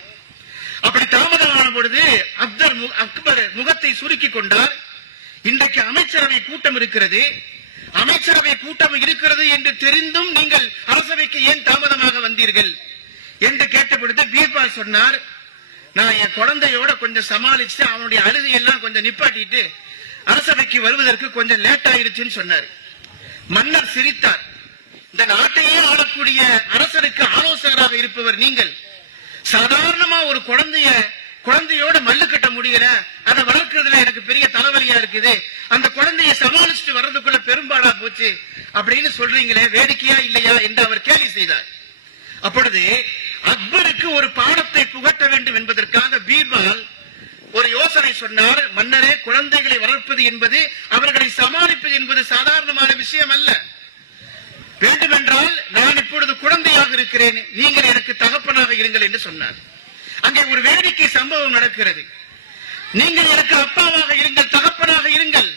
அப்படி தாமதமான பொழுது அக்பர் முகத்தை சுருக்கிக் கொண்டார். இன்றைக்கு அமைச்சரவை கூட்டம் இருக்கிறது, அமைச்சரவை கூட்டம் இருக்கிறது என்று தெரிந்தும் நீங்கள் அரசவைக்கு ஏன் தாமதமாக வந்தீர்கள் என்று கேட்டபொழுது பீர்பால் சொன்னார், நான் என் குழந்தையோட கொஞ்சம் சமாளிச்சு அவனுடைய அழுகையெல்லாம் கொஞ்சம் நிப்பாட்டிட்டு அரசவைக்கு வருவதற்கு கொஞ்சம் லேட் ஆயிருச்சுன்னு சொன்னார். மன்னர் சிரித்தார். இந்த நாட்டையே ஆளக்கூடிய அரசருக்கு ஆலோசகராக இருப்பவர் நீங்கள், சாதாரணமா ஒரு குழந்தையோட மல்லு கட்ட முடியல, அதை வளர்க்கறதுல எனக்கு பெரிய தலைவலியா இருக்குது, அந்த குழந்தையை சமாளிச்சுட்டு வர்றதுக்குள்ள பெரும்பாடா போச்சு அப்படின்னு சொல்றீங்களே, வேடிக்கையா இல்லையா என்று அவர் கேலி செய்தார். அப்பொழுது அக்பருக்கு ஒரு பாடத்தை புகட்ட வேண்டும் என்பதற்காக பீர்பால் ஒரு யோசனை சொன்னார். மன்னரே, குழந்தைகளை வளர்ப்பது என்பது, அவர்களை சமாளிப்பது என்பது சாதாரணமான விஷயம் அல்ல. வேண்டுமென்றால் நான் இப்பொழுது குழந்தையாக இருக்கிறேன், நீங்கள் எனக்கு தகப்பனாக இருங்கள் என்று சொன்னார். அங்கே ஒரு வேடிக்கை சம்பவம் நடக்கிறது. நீங்கள் எனக்கு அப்பாவாக இருங்கள், தகப்பனாக இருங்கள்,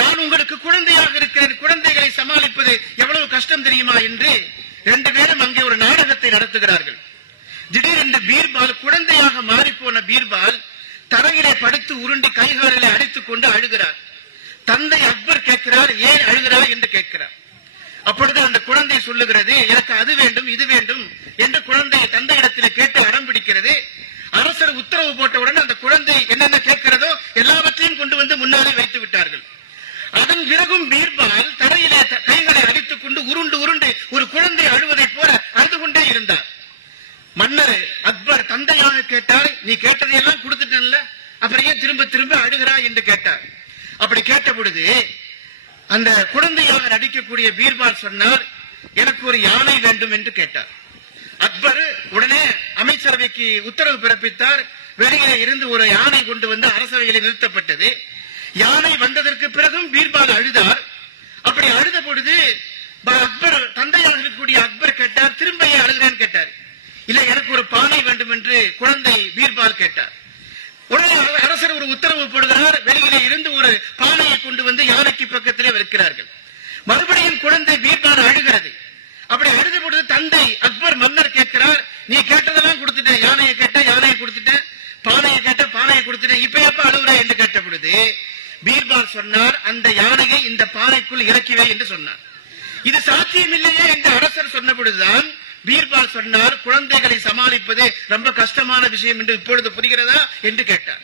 நான் உங்களுக்கு குழந்தையாக இருக்கிறேன், குழந்தைகளை சமாளிப்பது எவ்வளவு கஷ்டம் தெரியுமா என்று ரெண்டு பேரும் அங்கே ஒரு நாடகத்தை நடத்துகிறார்கள். திடீரென்று பீர்பால், குழந்தையாக மாறிப்போன பீர்பால் தரையிலே படுத்து உருண்டு கைகாலிலே அடித்துக் கொண்டு அழுகிறார். தந்தை அக்பர் கேட்கிறார், ஏன் அழுகிறார் என்று கேட்கிறார். அப்பொழுது அந்த குழந்தை சொல்லுகிறது, எனக்கு அது வேண்டும் இது வேண்டும் என்று குழந்தை தந்தையிடத்தில் கேட்டு அடம் பிடிக்கிறது. அரசர் உத்தரவு போட்டவுடன் அந்த குழந்தை என்னென்ன கேட்கிறதோ எல்லாவற்றையும் கொண்டு வந்து முன்னாலே வைத்து விட்டார்கள். அதன் பிறகும் பீர்பால் தரையிலே கைகளை அடித்துக் கொண்டு உருண்டு உருண்டு ஒரு குழந்தை அழுவதை போல அழுது கொண்டே இருந்தார். மன்னர் அக்பர் தந்தையாக கேட்டார், நீ கேட்டதையெல்லாம் கொடுத்துட்டேன்ல, அப்புறம் ஏன் திரும்ப திரும்ப அழுகிறாய் என்று கேட்டார். அப்படி கேட்ட பொழுது அந்த குழந்தையாக நடிக்கக்கூடிய பீர்பால் சொன்னார், எனக்கு ஒரு யானை வேண்டும் என்று கேட்டார். அக்பர் உடனே அமைச்சரவைக்கு உத்தரவு பிறப்பித்தார். வெளியே இருந்து ஒரு யானை கொண்டு வந்து அரசவையில் நிறுத்தப்பட்டது. யானை வந்ததற்கு பிறகும் பீர்பால் அழுதார். அப்படி அழுத பொழுது அக்பர், தந்தையாக இருக்கக்கூடிய அக்பர் கேட்டார், திரும்ப ஏன் அழுகிறேன்னு கேட்டார். இல்ல, எனக்கு ஒரு பானை வேண்டும் என்று குழந்தை பீர்பால் கேட்டார். உடனே அரசர் ஒரு உத்தரவு போடுகிறார். வெளியிலே இருந்து ஒரு பானையை கொண்டு வந்து யானைக்கு பக்கத்திலே வைக்கிறார்கள். மறுபடியும் குழந்தை பீர்பால் அழுகிறது. அப்படி அழுத பொழுது தந்தை அக்பர் மன்னர் கேட்கிறார், நீ கேட்டதெல்லாம் கொடுத்துட்டேன், யானையை கேட்ட யானையை கொடுத்துட்டேன், பானையை கேட்ட பானையை கொடுத்துட்டேன், இப்ப எப்ப அழுகுற என்று கேட்ட பொழுது பீர்பால் சொன்னார், அந்த யானையை இந்த பானைக்குள் இறக்கிவே என்று சொன்னார். இது சாத்தியமில்லையே என்று அரசர் சொன்ன பொழுதுதான் பீர்பால் சொன்னார், குழந்தைகளை சமாளிப்பது ரொம்ப கஷ்டமான விஷயம் என்று இப்பொழுது புரிகிறதா என்று கேட்டார்.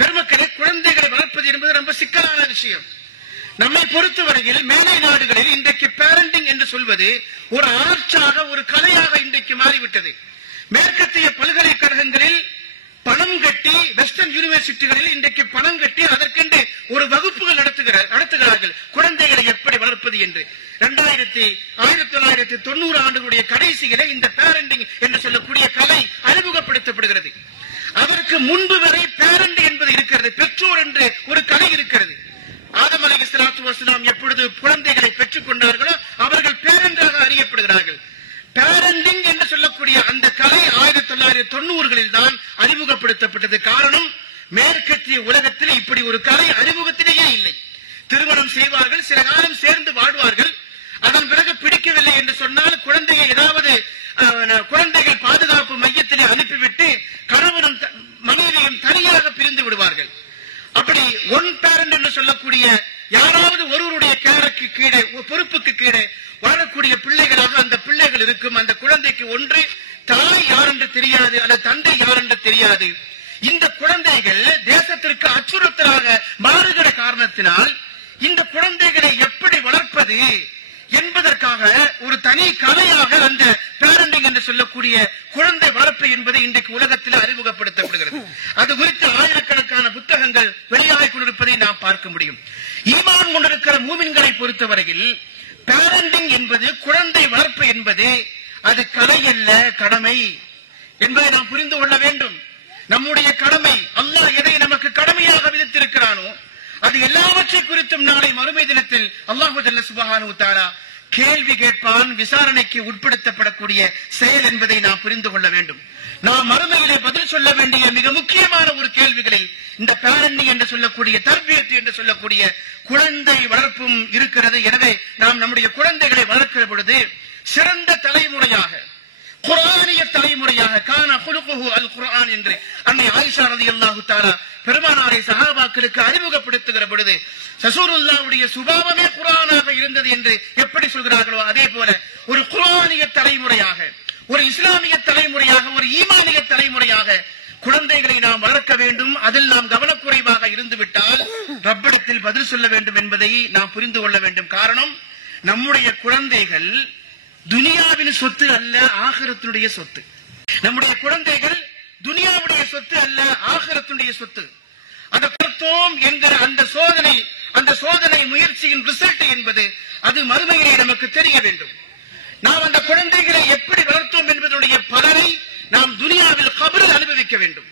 பெருமக்களை, குழந்தைகளை வளர்ப்பது என்பது ரொம்ப சிக்கலான விஷயம். நம்மை பொறுத்தவரையில் மேலை நாடுகளில் இன்றைக்கு பேரண்டிங் என்று சொல்வது ஒரு ஆர்ட்ஸாக, ஒரு கலையாக இன்றைக்கு மாறிவிட்டது. மேற்கத்திய பல்கலைக்கழகங்களில் பணம் கட்டி, வெஸ்டர்ன் யூனிவர்சிட்டிகளில் இன்றைக்கு பணம் கட்டி அதற்கென்று ஒரு வகுப்புகள் நடத்துகிறார்கள், குழந்தைகளை எப்படி வளர்ப்பது என்று. 1990 ஆண்டுகளுடைய கடைசியிலே இந்த பேரண்டிங் என்று சொல்லக்கூடிய கலை அறிமுகப்படுத்தப்படுகிறது. அதற்கு முன்பு வரை பேரண்ட் என்பது இருக்கிறது, பெற்றோர் என்று ஒரு கலை இருக்கிறது. ஆதம் அலைஹிஸ்ஸலாத்து வஸ்ஸலாம் எப்பொழுது குழந்தைகளை பெற்றுக் கொண்டார்களோ அவர்கள் பேரண்டாக அறியப்படுகிறார்கள். பேரண்டிங் என்று சொல்லக்கூடிய அந்த கலை 1990களில் தான் அறிமுகப்படுத்தப்பட்டது. காரணம், மேற்கத்திய உலகத்தில் இப்படி ஒரு கலை அறிமுகத்திலேயே இல்லை. திருமணம் செய்வார்கள், சில காலம் சேர்ந்து வாழ்வார்கள், அதன் பிறகு பிடிக்கவில்லை என்று சொன்னால் குழந்தையை ஏதாவது குழந்தைகள் பாதுகாப்பு மையத்திலே அனுப்பிவிட்டு கணவனும் தாய் யார் என்று தெரியாது, அல்லது தந்தை யார் என்று தெரியாது. இந்த குழந்தைகள் தேசத்திற்கு அச்சுறுத்தலாக மாறுகிற காரணத்தினால் இந்த குழந்தைகளை எப்படி வளர்ப்பது என்பதற்காக ஒரு தனி கலையாக அந்த பேரண்டிங் என்று சொல்லக்கூடிய குழந்தை வளர்ப்பு என்பதை இன்றைக்கு உலகத்தில் அறிமுகப்படுத்தப்படுகிறது. அது குறித்து ஆயிரக்கணக்கான புத்தகங்கள் வெளியாகிக் கொண்டிருப்பதை நாம் பார்க்க முடியும். ஈமான் கொண்டிருக்கிற மூமின்களை பொறுத்தவரையில் பேரண்டிங் என்பது, குழந்தை வளர்ப்பு என்பது அது கலை அல்ல, கடமை என்பதை நாம் புரிந்து கொள்ள வேண்டும். நம்முடைய கடமை, அல்லாஹ் எதை நமக்கு கடமையாக விதித்திருக்கிறானோ அது எல்லாவற்றை குறித்தும் நாளை மறுமை தினத்தில் அல்லாஹு ஜல்ல சுப்ஹானஹு வ தஆலா கேள்வி கேட்பான். விசாரணைக்கு உட்படுத்தப்படக்கூடிய செயல் என்பதை நாம் புரிந்து கொள்ள வேண்டும். நாம் மறுமையிலே பதில் சொல்ல வேண்டிய மிக முக்கியமான ஒரு கேள்விகளில் இந்த பேரண்டிங் என்று சொல்லக்கூடிய, தர்பியத் என்று சொல்லக்கூடிய குழந்தை வளர்ப்பும் இருக்கிறது. எனவே நாம் நம்முடைய குழந்தைகளை வளர்க்கிற பொழுது சிறந்த தலைமுறையாக, குர்ஆனிய தலைமுறையாக, கான குலுகுஹு அல் குர்ஆன் என்று அன்னை ஆயிஷா ரலியல்லாஹு தஆலா பெருமானாரை சஹாபாக்களுக்கு அறிமுகப்படுத்துகிற பொழுது ரசூலுல்லாஹ்வுடைய சுபாவமே குர்ஆனாக இருந்தது என்று எப்படி சொல்கிறார்களோ அதே போல ஒரு குர்ஆனிய தலைமுறையாக, ஒரு இஸ்லாமிய தலைமுறையாக, ஒரு ஈமானிய தலைமுறையாக குழந்தைகளை நாம் வளர்க்க வேண்டும். அதில் நாம் கவனக்குறைவாக இருந்துவிட்டால் ரப்பிடத்தில் பதில் சொல்ல வேண்டும் என்பதை நாம் புரிந்து கொள்ள வேண்டும். காரணம், நம்முடைய குழந்தைகள் துனியாவின் சொத்து அல்ல, ஆகிரத்தினுடைய சொத்து. நம்முடைய குழந்தைகள் துனியாவுடைய சொத்து அல்ல, ஆகிரத்தினுடைய சொத்து. அந்த கொடுத்தோம் என்கிற அந்த சோதனை முயற்சியின் ரிசல்ட் என்பது அது மறுமையிலே நமக்கு தெரிய வேண்டும். நாம் அந்த குழந்தைகளை எப்படி வளர்த்தோம் என்பதனுடைய பலனை நாம் துனியாவில் கபரில் அனுபவிக்க வேண்டும்.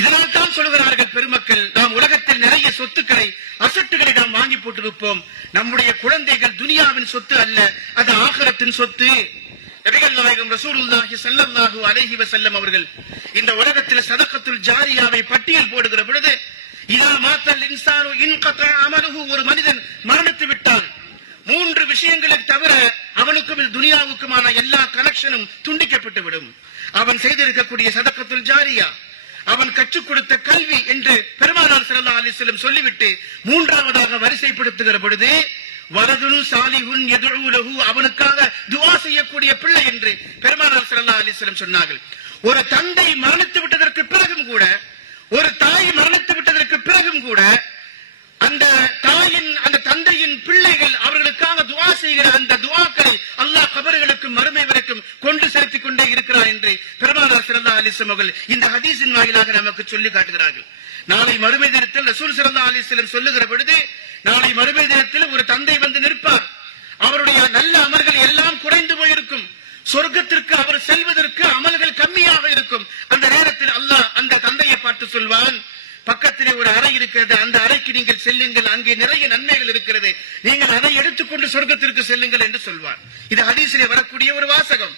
இதனால் தான் சொல்கிறார்கள் பெருமக்கள், நாம் உலகத்தில் நிறைய சொத்துக்களை, அசட்டுகளை நாம் வாங்கி போட்டிருப்போம். நம்முடைய குழந்தைகள் துனியாவின் சொத்து அல்ல, அது ஆகிரத்தின் சொத்து. நபிகள் நாயகம் ரசூலுல்லாஹி ஸல்லல்லாஹு அலைஹி வஸல்லம் அவர்கள் இந்த உலகத்தில் சதகத்துல் ஜாரியாவை பட்டியல் போடுகிற பொழுது, இதா மாத்தல் இன்சானு இன்கதா அமலுஹு, ஒரு மனிதன் மரணித்து விட்டால் 3 விஷயங்களை தவிர அவனுக்கும் துனியாவுக்குமான எல்லா கனெக்ஷனும் துண்டிக்கப்பட்டு விடும். அவன் செய்திருக்கக்கூடிய சதகத்துல் ஜாரியா, அவன் கற்றுக் கொடுத்த கல்வி என்று பெருமானார் ஸல்லல்லாஹு அலைஹி வஸல்லம் சொல்லிவிட்டு 3ஆவதாக வரிசைப்படுத்துகிற பொழுது வரதுன் சாலிஹுன் யதுஉ லஹு, அவனுக்காக துஆ செய்யக்கூடிய பிள்ளை என்று பெருமானார் ஸல்லல்லாஹு அலைஹி வஸல்லம் சொன்னார்கள். ஒரு தந்தை மரணித்து விட்டதற்கு பிறகும் கூட, ஒரு தாய் மரணித்து விட்டதற்கு பிறகும் கூட அந்த தாயின், அந்த தந்தையின் பிள்ளைகள் அவர்களுக்காக துஆ செய்கிற அந்த துஆக்களை அல்லாஹ் கபர்களுக்கும் மறுமை வரைக்கும் கொண்டு செலுத்திக் கொண்டே இருக்கிறார் என்று பெருமானார் ஸல்லல்லாஹு அலைஹி வஸல்லம் அவர்கள் இந்த ஹதீஸின் வாயிலாக நமக்கு சொல்லி காட்டுகிறார்கள். நாளை மறுமை தினத்தில் ரசூல் ஸல்லல்லாஹு அலைஹி வஸல்லம் சொல்லுகிற பொழுது, நாளை மறுமை தினத்தில் ஒரு தந்தை வந்து நிற்பார். அவருடைய நல்ல அமல்கள் எல்லாம் குறைந்து போயிருக்கும். சொர்க்கத்திற்கு அவர் செல்வதற்கு அமல்கள் கம்மியாக இருக்கும். அந்த நேரத்தில் அல்லாஹ் அந்த தந்தையை பார்த்து சொல்வான், பக்கத்திலே ஒரு அறை இருக்கிறது, அந்த அறைக்கு நீங்கள் செல்லுங்கள், அங்கே நிறைய நன்மைகள் இருக்கிறது, நீங்கள் அதை எடுத்துக்கொண்டு சொர்க்கத்திற்கு செல்லுங்கள் என்று சொல்வார். இது ஹதீஸிலே வரக்கூடிய ஒரு வாசகம்.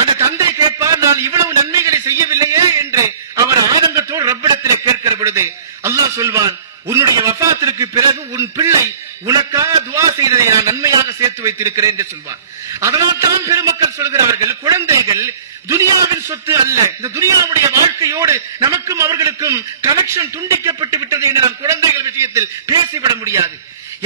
அந்த தந்தை கேட்பார், நான் இவ்வளவு நன்மைகளை செய்யவில்லையே என்று அவர் ஆனந்தத்தோடு ரப்பிடத்திலே கேட்கிற பொழுது அல்லாஹ் சொல்வான், உன்னுடைய வஃபாத்திற்கு பிறகு உன் பிள்ளை உனக்காக துஆ செய்ததை நான் நன்மையாக சேர்த்து வைத்திருக்கிறேன் என்று சொல்வார். அதனால் தான் பெருமக்கள் சொல்கிறார்கள், குழந்தைகள் துனியாவின் சொத்து அல்ல. இந்த துனியாவுடைய வாழ்க்கையோடு நமக்கும் அவர்களுக்கும் கனெக்ஷன் துண்டிக்கப்பட்டு விட்டது என்று நாம் குழந்தைகள் விஷயத்தில் பேசிவிட முடியாது.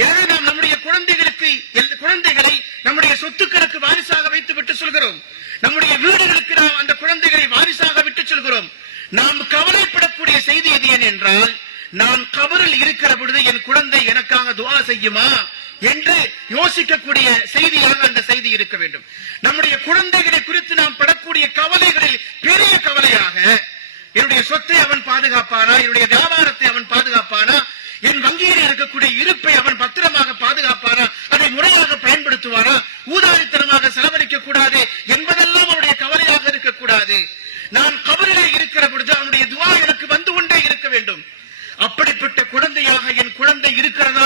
எனவே நாம் நம்முடைய குழந்தைகளை நம்முடைய சொத்துக்களுக்கு வாரிசாக வைத்து விட்டு சொல்கிறோம். நம்முடைய வீடுகளுக்கு நாம் அந்த குழந்தைகளை வாரிசாக விட்டு சொல்கிறோம். நாம் கவலைப்படக்கூடிய செய்தி எது என்றால், நான் கபரில் இருக்கிற பொழுது என் குழந்தை எனக்காக துஆ செய்யுமா என்று யோசிக்கக்கூடிய செய்தியாக அந்த செய்தி இருக்க வேண்டும். நம்முடைய குழந்தைகளை குறித்து நாம் படக்கூடிய கவலைகளில் பெரிய கவலையாக, என்னுடைய சொத்தை அவன் பாதுகாப்பானா, என்னுடைய வியாபாரத்தை அவன் பாதுகாப்பானா, என் வங்கியில் இருக்கக்கூடிய இருப்பை அவன் பத்திரமாக பாதுகாப்பானா, அதை முறையாக பயன்படுத்துவானா, ஊதாரித்தனமாக செலவழிக்க கூடாது என்பதெல்லாம் அவனுடைய கவலையாக இருக்கக்கூடாது. நான் கபரிலே இருக்கிற பொழுது அவனுடைய துஆ எனக்கு வந்து கொண்டே இருக்க வேண்டும். அப்படிப்பட்ட குழந்தையாக என் குழந்தை இருக்கிறதா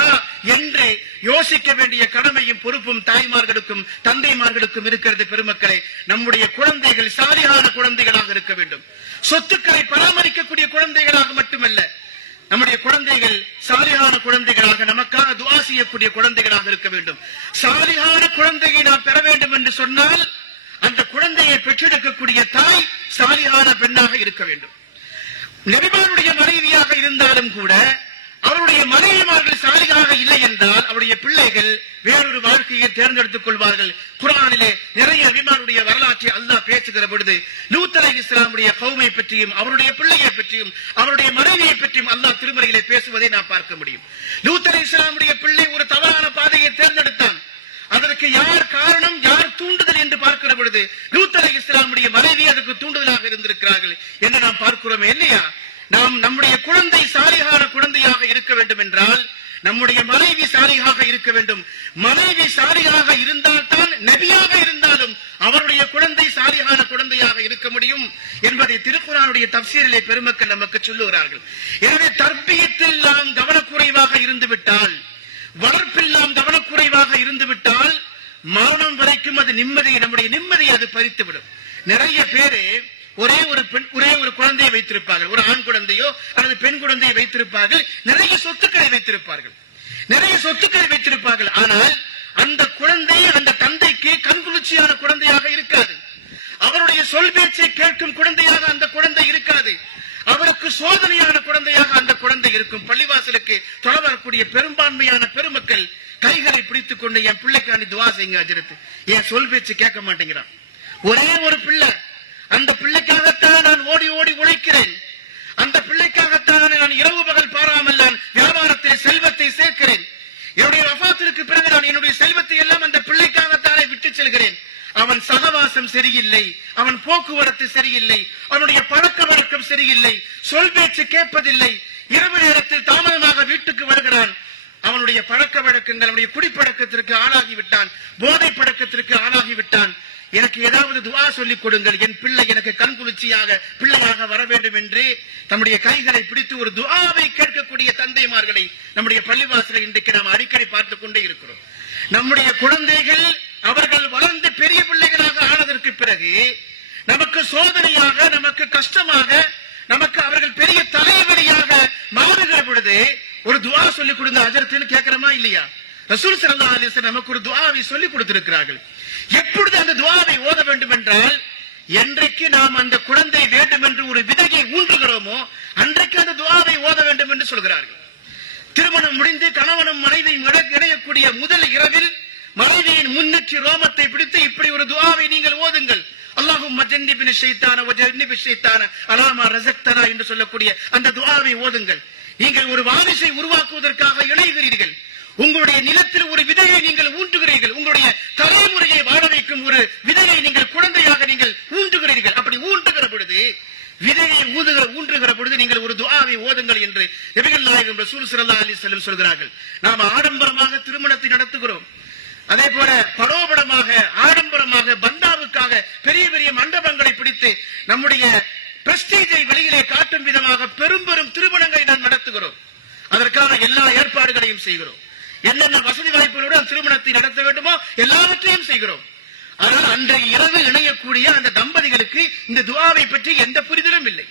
என்று யோசிக்க வேண்டிய கடமையும் பொறுப்பும் தாய்மார்களுக்கும் தந்தைமார்களுக்கும் இருக்கிறது. பெருமக்களே, நம்முடைய குழந்தைகள் சாலிஹான குழந்தைகளாக இருக்க வேண்டும். சொத்துக்களை பராமரிக்கக்கூடிய குழந்தைகளாக மட்டுமல்ல, நம்முடைய குழந்தைகள் சாலிஹான குழந்தைகளாக, நமக்காக துஆ செய்யக்கூடிய குழந்தைகளாக இருக்க வேண்டும். சாலிஹான குழந்தையை நாம் பெற வேண்டும் என்று சொன்னால் அந்த குழந்தையை பெற்றெடுக்கக்கூடிய தாய் சாலிஹான பெண்ணாக இருக்க வேண்டும். நபிமாருடைய மனைவியாக இருந்தாலும் கூட அவருடைய மனைவிமார்கள் சாலிகாக இல்லை என்றால் அவருடைய பிள்ளைகள் வேறொரு வாழ்க்கையை தேர்ந்தெடுத்துக் கொள்வார்கள். குர்ஆனிலே நிறைய நபிமாருடைய வரலாற்றை அல்லாஹ் பேசுகிற பொழுது லூத் அலைஹிஸ்ஸலாமுடைய கௌமை பற்றியும் அவருடைய பிள்ளையை பற்றியும் அவருடைய மனைவியை பற்றியும் அல்லாஹ் திருமறையிலே பேசுவதை நாம் பார்க்க முடியும். லூத் அலைஹிஸ்ஸலாமுடைய பிள்ளை ஒரு தவறான பாதையை தேர்ந்தெடுத்தான். அதற்கு யார் காரணம், யார் தூண்டுதல் என்று பார்க்கிற பொழுது லூத் அலைஹிஸ்ஸலாமுடைய மனைவி அதற்கு தூண்டுதலாக இருந்திருக்கிறார்கள் என்று நாம் பார்க்கிறோம் இல்லையா? நாம் நம்முடைய குழந்தை சாலிகான குழந்தையாக இருக்க வேண்டும் என்றால் நம்முடைய மனைவி சாலிகாக இருக்க வேண்டும். மனைவி சாலிகாக இருந்தால்தான் நபியாக இருந்தாலும் அவருடைய குழந்தை சாலிகான குழந்தையாக இருக்க முடியும் என்பதை திருக்குர்ஆனுடைய தஃசீரிலே பெருமக்கள் நமக்கு சொல்லுகிறார்கள். எனவே தர்பியத்தில் நாம் கவனக்குறைவாக இருந்துவிட்டால், வளர்ப்பில் நாம் கவனக்குறைவாக இருந்துவிட்டால் மரணம் வரைக்கும் அது நம்முடைய நிம்மதியை அது பறித்துவிடும். நிறைய பேரு ஒரே ஒரு குழந்தையை வைத்திருப்பார்கள், ஒரு ஆண் குழந்தையோ அல்லது பெண் குழந்தையை வைத்திருப்பார்கள், நிறைய சொத்துக்களை வைத்திருப்பார்கள். ஆனால் அந்த குழந்தை அந்த தந்தைக்கு கண்குளிர்ச்சியான குழந்தையாக இருக்காது. அவருடைய சொல் பேச்சை கேட்கும் குழந்தையாக அந்த குழந்தை இருக்காது. அவருக்கு சோதனையான குழந்தையாக அந்த குழந்தை இருக்கும். பள்ளிவாசலுக்கு தொழ வரக்கூடிய பெரும்பான்மையான பெருமக்கள் கைகளை பிடித்துக் கொண்டு என் பிள்ளைக்காண்டி துவா செய்யுங்க ஹஜ்ரத், என் சொல் பேச்சு கேட்க மாட்டேங்கிறான். ஒரே ஒரு பிள்ளை, அந்த பிள்ளைக்காகத்தான் நான் ஓடி ஓடி உழைக்கிறேன், அந்த பிள்ளைக்காகத்தான் நான் இரவு பகல் பாராமல் நான் வியாபாரத்தில் செல்வத்தை சேர்க்கிறேன். என்னுடைய வஃபாத்திற்கு பிறகு நான் என்னுடைய செல்வத்தை எல்லாம் அந்த பிள்ளைக்காகத்தானே விட்டு செல்கிறேன். அவன் சகவாசம் சரியில்லை, அவன் போக்குவரத்து சரியில்லை, அவனுடைய பழக்க வழக்கம் சரியில்லை, சொல் பேச்சு கேட்பதில்லை, இரவு நேரத்தில் தாமதமாக வீட்டுக்கு வருகிறான். அவனுடைய பழக்க வழக்கங்கள் அவனுடைய குடிப்பழக்கத்திற்கு ஆளாகிவிட்டான், போதை பழக்கத்திற்கு ஆளாகிவிட்டான். எனக்கு ஏதாவது துவா சொல்லிக் கொடுங்கள், என் பிள்ளை எனக்கு கண்குளிர்ச்சியாக பிள்ளையாக வர வேண்டும் என்று நம்முடைய கைகளை பிடித்து ஒரு துவாவை கேட்கக்கூடிய தந்தைமார்களை நம்முடைய பள்ளிவாசலை இன்றைக்கு நாம் அடிக்கடி பார்த்துக் கொண்டே இருக்கிறோம். நம்முடைய குழந்தைகள் அவர்கள் வளர்ந்து பெரிய பிள்ளைகளாக ஆனதற்கு பிறகு நமக்கு சோதனையாக, நமக்கு கஷ்டமாக, நமக்கு அவர்கள் பெரிய தலைவலியாக மாறுகிற பொழுது ஒரு துவா சொல்லிக் கொடுங்க ஹஜ்ரத்னு கேட்கிறோமா இல்லையா? ரசூல் ஸல்லல்லாஹு அலைஹி வஸல்லம் நமக்கு ஒரு துஆவை சொல்லிக் கொடுத்திருக்கிறார்கள். எப்பொழுது அந்த துஆவை ஓத வேண்டும் என்றால், என்றைக்கு நாம் அந்த குழந்தை வேண்டும் என்று ஒரு விதையை ஊன்றுகிறோமோ அன்றைக்கு அந்த துஆவை ஓத வேண்டும் என்று சொல்கிறார்கள். திருமணம் முடிந்து கணவனும் மனைவியும் இணையக்கூடிய முதல் இரவில் மனைவியின் முன்னெற்றி ரோமத்தை பிடித்து இப்படி ஒரு துஆவை நீங்கள் ஓதுங்கள். அல்லாஹும்ம ஜன்னிபின ஷைத்தான வ ஜன்னிபி ஷைத்தான அலாமா ரஸக்தனா என்று சொல்லக்கூடிய அந்த துஆவை ஓதுங்கள். நீங்கள் ஒரு வாரிசை உருவாக்குவதற்காக இணைகிறீர்கள். உங்களுடைய நிலத்தில் ஒரு விதையை நீங்கள் ஊன்றுகிறீர்கள். உங்களுடைய தலைமுறையை வாழ வைக்கும் ஒரு விதையை நீங்கள் குழந்தையாக நீங்கள் ஊன்றுகிறீர்கள். அப்படி ஊன்றுகிற பொழுது, விதையை ஊன்றுகிற பொழுது நீங்கள் ஒரு துஆவை ஓதுங்கள் என்று நபிகள் நாயகம் ரசூல் ஸல்லல்லாஹு அலைஹி வஸல்லம் சொல்கிறார்கள். நாம் ஆடம்பரமாக திருமணத்தை நடத்துகிறோம். அதே போல பரோபடமாக ஆடம்பரமாக பந்தாவுக்காக பெரிய பெரிய மண்டபங்களை பிடித்து நம்முடைய பிரஸ்டீஜை வெளியிலே காட்டும் விதமாக பெரும் பெரும் திருமணங்களை நாம் நடத்துகிறோம். அதற்கான எல்லா ஏற்பாடுகளையும் செய்கிறோம். என்னென்ன வசதி வாய்ப்புகளுடன் திருமணத்தை நடத்த வேண்டுமோ எல்லாவற்றையும் செய்கிறோம். ஆனால் அன்றைய இரவு இணையக்கூடிய அந்த தம்பதிகளுக்கு இந்த துஆவை பற்றி எந்த புரிதலும் இல்லை.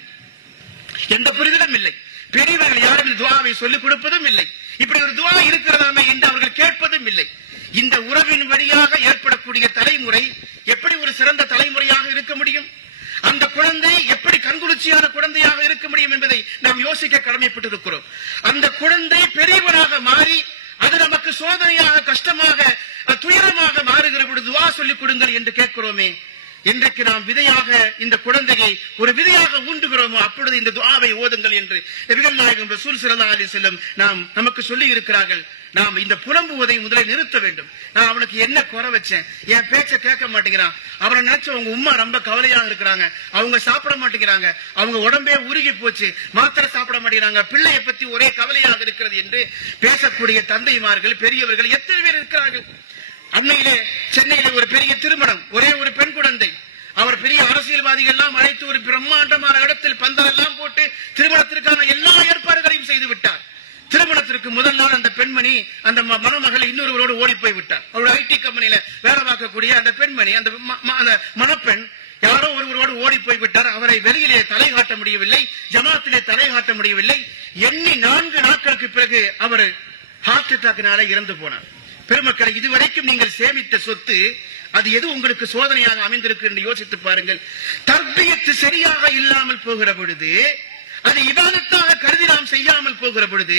பெரியவர்கள் யாரும் இந்த துஆவை சொல்லிக் கொடுப்பதும் இல்லை. இப்படி ஒரு துஆ இருக்கிறதாமே என்று அவர்கள் கேட்பதும் இல்லை. இந்த உறவின் வழியாக ஏற்படக்கூடிய தலைமுறை எப்படி ஒரு சிறந்த தலைமுறையாக இருக்க முடியும்? அந்த குழந்தை எப்படி கண்குளிர்ச்சியான குழந்தையாக இருக்க முடியும் என்பதை நாம் யோசிக்க கடமைப்பட்டிருக்கிறோம். அந்த குழந்தை பெரியவனாக மாறி அது நமக்கு சோதனையாக, கஷ்டமாக, துயரமாக மாறுகிற பொழுது துஆ சொல்லிக் கொடுங்கள் என்று கேட்கிறோமே. இன்றைக்கு நாம் விதையாக இந்த குழந்தையை ஒரு விதையாக ஊண்டுகிறோமோ அப்பொழுது இந்த துஆவை ஓதுங்கள் என்று நபிகள் நாயகம் ரசூல் ஸல்லல்லாஹு அலைஹி வஸல்லம் நமக்கு சொல்லி இருக்கிறார்கள். நாம் இந்த புலம்புவதை முதலில் நிறுத்த வேண்டும். நான் அவனுக்கு என்ன குறை வச்சேன், என் பேச்ச கேட்க மாட்டேங்கிறான், அவனை நினைச்ச உங்க உம்மா ரொம்ப கவலையாக இருக்கிறாங்க, அவங்க சாப்பிட மாட்டேங்கிறாங்க, அவங்க உடம்பே உருகி போச்சு, மாத்திரை சாப்பிட மாட்டேங்கிறாங்க, பிள்ளையை பத்தி ஒரே கவலையாக இருக்கிறது என்று பேசக்கூடிய தந்தைமார்கள், பெரியவர்கள் எத்தனை பேர் இருக்கிறார்கள்? அன்னையிலே சென்னையிலே ஒரு பெரிய திருமணம், ஒரே ஒரு பெண் குழந்தை. அவர் பெரிய அரசியல்வாதிகள் எல்லாம் அழைத்து ஒரு பிரம்மாண்டமான இடத்தில் பந்தெல்லாம் போட்டு திருமணத்திற்கான எல்லா ஏற்பாடுகளையும் செய்து விட்டார். திருமணத்திற்கு முதல் நாள் அந்த பெண்மணி அந்த மணமகள் இன்னொருவரோடு ஓடி போய் விட்டார். அவருடைய ஐடி கம்பெனியில வேலை பார்க்கக்கூடிய அந்த பெண்மணி, அந்த மணப்பெண் யாரோ ஒருவரோடு ஓடி போய் விட்டார். அவரை வெளியிலே தலை காட்ட முடியவில்லை, ஜமாத்திலே தலை காட்ட முடியவில்லை. எண்ணி 4 நாட்களுக்கு பிறகு அவர் ஹார்ட் அட்டாக்கினாலே இறந்து போனார். பெருமக்களை, இதுவரைக்கும் நீங்கள் சேமித்த சொத்து அது எது உங்களுக்கு சோதனையாக அமைந்திருக்கு என்று யோசித்து பாருங்கள். தர்பியத்து சரியாக இல்லாமல் போகிற பொழுது அது இபாதத்தாக கருதி நாம் செய்யாமல் போகிற பொழுது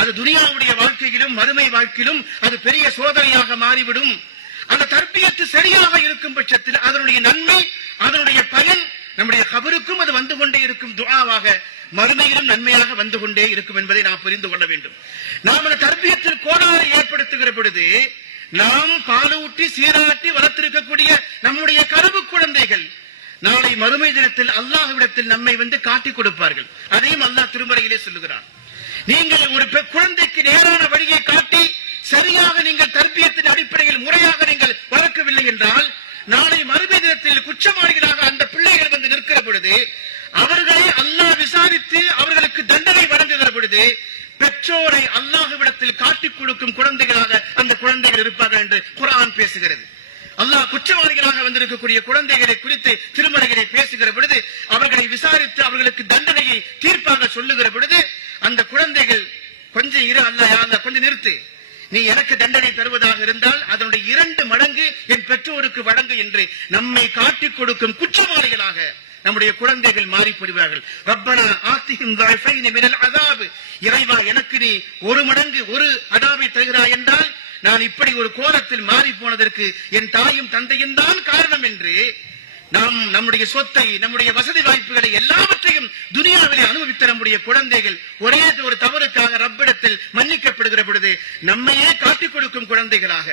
அது துனியாவுடைய வாழ்க்கையிலும் மறுமை வாழ்க்கையிலும் அது பெரிய சோதனையாக மாறிவிடும். அந்த தர்பியத்து சரியாக இருக்கும் பட்சத்தில் அதனுடைய நன்மை, அதனுடைய பயன் நம்முடைய கபருக்கும் அது வந்து கொண்டே இருக்கும், துஆவாக மறுமையிலும் நன்மையாக வந்து கொண்டே இருக்கும் என்பதை நாம் புரிந்து கொள்ள வேண்டும். நாம் அந்த தர்பியத்தில் கோளாறு ஏற்படுத்துகிற பொழுது நாம் பாலூட்டி சீராட்டி வளர்த்திருக்கக்கூடிய நம்முடைய கனவு குழந்தைகள் நாளை மறுமை தினத்தில் அல்லாஹ்விடத்தில் நம்மை வந்து காட்டிக் கொடுப்பார்கள். அதையும் அல்லாஹ் திருமறையிலே சொல்லுகிறான். நீங்கள் ஒரு குழந்தைக்கு நேரான வழியை காட்டி சரியாக நீங்கள் தர்பியத்தின் அடிப்படையில் முறையாக நீங்கள் வளர்க்கவில்லை என்றால் நாளை மறுமை தினத்தில் குற்றவாளிகளாக அந்த பிள்ளைகள் வந்து நிற்கிற பொழுது அவர்களை அல்லாஹ் விசாரித்து அவர்களுக்கு தண்டனை வழங்குகிற பொழுது பெற்றோரை அல்லாஹ்விடத்தில் காட்டிக் கொடுக்கும் குழந்தைகளாக அந்த குழந்தைகள் இருப்பார்கள் என்று குர்ஆன் பேசுகிறது. அல்லாஹ் குற்றவாளிகளாக வந்திருக்கக்கூடிய குழந்தைகளை குறித்து திருமறைகளை பேசுகிற பொழுது அவர்களை விசாரித்து அவர்களுக்கு தண்டனையை தீர்ப்பாக சொல்லுகிற பொழுது அந்த குழந்தைகள் கொஞ்சம் இரு, அல்லாஹ் கொஞ்சம் நிறுத்து, நீ எனக்கு தண்டனை தருவதாக இருந்தால் அதனுடைய 2 மடங்கு என் பெற்றோருக்கு வழங்கு என்று நம்மை காட்டிக் கொடுக்கும் குற்றவாளிகளாக நம்முடைய குழந்தைகள் மாறி போடுவார்கள். ரப்பனா ஆத்திஹிம் ضعفين من العذاب, இறைவா எனக்கு நீ 1 மடங்கு ஒரு அதாபை தருகிறாய் என்றால் நான் இப்படி ஒரு கோலத்தில் மாறி போனதற்கு என் தாயும் தந்தையும் தான் காரணம் என்று நாம் நம்முடைய சொத்தை, நம்முடைய வசதி வாய்ப்புகளை எல்லாவற்றையும் துனியாவிலே அனுபவித்த நம்முடைய குழந்தைகள் ஒரே ஒரு தவறுக்காக ரப்பிடத்தில் மன்னிக்கப்படுகிற பொழுது நம்மையே காட்டிக் கொடுக்கும் குழந்தைகளாக,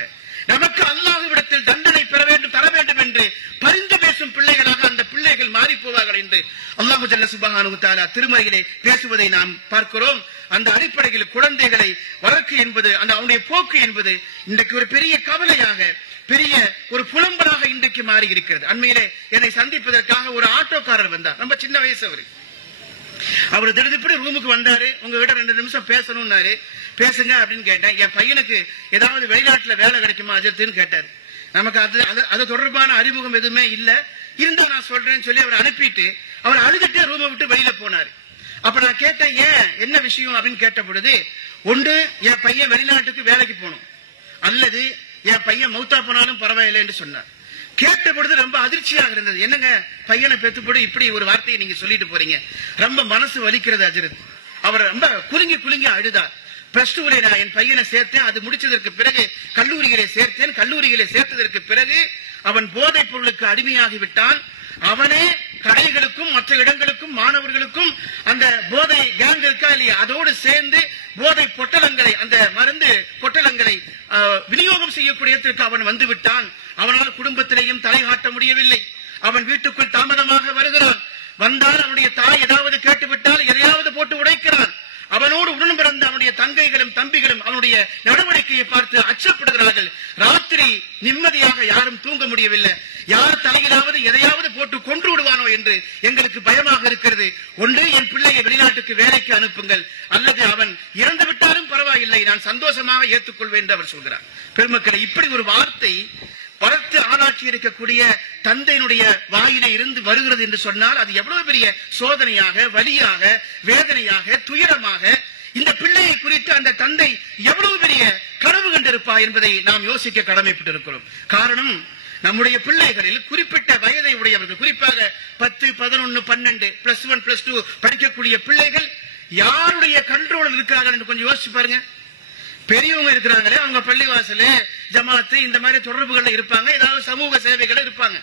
நமக்கு அல்லாஹ்விடத்தில் தண்டனை பெற வேண்டும் தர வேண்டும் என்று பரிந்து பேசும் பிள்ளைகளாக அந்த பிள்ளைகள் மாறி போவார்கள் என்று அல்லாஹ் ஜல்ல சுப்ஹானஹு வ தஆலா திருமறையிலே பேசுவதை நாம் பார்க்கிறோம். அந்த அடிப்படையில் குழந்தைகளை வளர்க்கு என்பது, அந்த அவனுடைய போக்கு என்பது இன்றைக்கு ஒரு பெரிய கவலையாக, பெரிய ஒரு புலம்பலாக இன்றைக்கு மாறி இருக்கிறது. அண்மையிலே என்னை சந்திப்பதற்காக ஒரு ஆட்டோக்காரர் வந்தார். ரொம்ப சின்ன வயசு அவர் திடீர்னு ரூமுக்கு வந்தாரு. உங்ககிட்ட 2 நிமிஷம் பேசணும்னாரு. பேசுங்க அப்படின்னு கேட்டேன். என் பையனுக்கு ஏதாவது வெளிநாட்டுல வேலை கிடைக்குமா அஜர்த்துன்னு கேட்டாரு. நமக்கு அது தொடர்பான அறிமுகம் எதுவுமே இல்ல, இருந்தா நான் சொல்றேன்னு சொல்லி அவர் அனுப்பிட்டு அவர் அழுதுட்டே ரூமை விட்டு வெளியில போனாரு. அப்ப நான் கேட்டேன், ஏன் என்ன விஷயம் அப்படின்னு கேட்ட பொழுது, ஒன்று என் பையன் வெளிநாட்டுக்கு வேலைக்கு போகணும், அல்லது என் பையன் மௌத்தா போனாலும் பரவாயில்லை என்று சொன்னார். கேட்ட பொழுது ரொம்ப அதிர்ச்சியாக இருந்தது. என்னங்க பையனை பெத்து போடு இப்படி ஒரு வார்த்தையை நீங்க சொல்லிட்டு போறீங்க, ரொம்ப மனசு வலிக்கிறது அஜரத். அவர் ரொம்ப குலுங்கி அழுதார். +2 நான் என் பையனை சேர்த்தேன். அது முடிச்சதற்கு பிறகு கல்லூரியிலே சேர்த்தேன். கல்லூரியிலே சேர்த்ததற்கு பிறகு அவன் போதைப் பொருளுக்கு அடிமையாகி விட்டான். அவனே கடைகளுக்கும் மற்ற இடங்களுக்கும் மாணவர்களுக்கும் அந்த போதை கேங் இருக்கா இல்லையா, அதோடு சேர்ந்து போதை பொட்டலங்களை, அந்த மருந்து பொட்டலங்களை விநியோகம் செய்யக்கூடியதற்கு அவன் வந்து விட்டான். அவனால் குடும்பத்திலேயும் தலை காட்ட முடியவில்லை. அவன் வீட்டுக்குள் தாமதமாக வருகிறான். வந்தால் அவனுடைய தாய் ஏதாவது கேட்டுவிட்டால் எதையாவது போட்டு உடைக்கிறான். அவனோடு உடன் பிறந்த அவனுடைய தங்கைகளும் தம்பிகளும் அவனுடைய நடவடிக்கையை பார்த்து அச்சப்படுகிறார்கள். ராத்திரி நிம்மதியாக யாரும் தூங்க முடியவில்லை. யார் தலையிலாவது எதையாவது போட்டு கொன்று விடுவானோ என்று எங்களுக்கு பயமாக இருக்கிறது. ஒன்று என் பிள்ளையை வெளிநாட்டுக்கு வேலைக்கு அனுப்புங்கள், அல்லது அவன் இறந்து விட்டாலும் பரவாயில்லை, நான் சந்தோஷமாக ஏற்றுக்கொள்வேன் என்று அவர் சொல்கிறார். பெருமக்களை, இப்படி ஒரு வார்த்தை வளர்த்து ஆளாக்கி இருக்கக்கூடிய தந்தையினுடைய வாயிலே இருந்து வருகிறது என்று சொன்னால் அது எவ்வளவு பெரிய சோதனையாக, வலியாக, வேதனையாக, துயரமாக இந்த பிள்ளையை குறித்து அந்த தந்தை எவ்வளவு பெரிய கனவு கண்டிருப்பார் என்பதை நாம் யோசிக்க கடமைப்பட்டிருக்கிறோம். காரணம், நம்முடைய பிள்ளைகளில் குறிப்பிட்ட வயதை உடையவர்கள், குறிப்பாக 10, 11, 12, +1, +2 படிக்கக்கூடிய பிள்ளைகள் யாருடைய கண்ட்ரோல் இருக்கிறார்கள் என்று கொஞ்சம் யோசிச்சு பாருங்க. பெரியவங்க இருக்கிறாங்களே, அவங்க பள்ளிவாசல், ஜமாத்து, இந்த மாதிரி தொடர்புகள் இருப்பாங்க, ஏதாவது சமூக சேவைகள் இருப்பாங்க.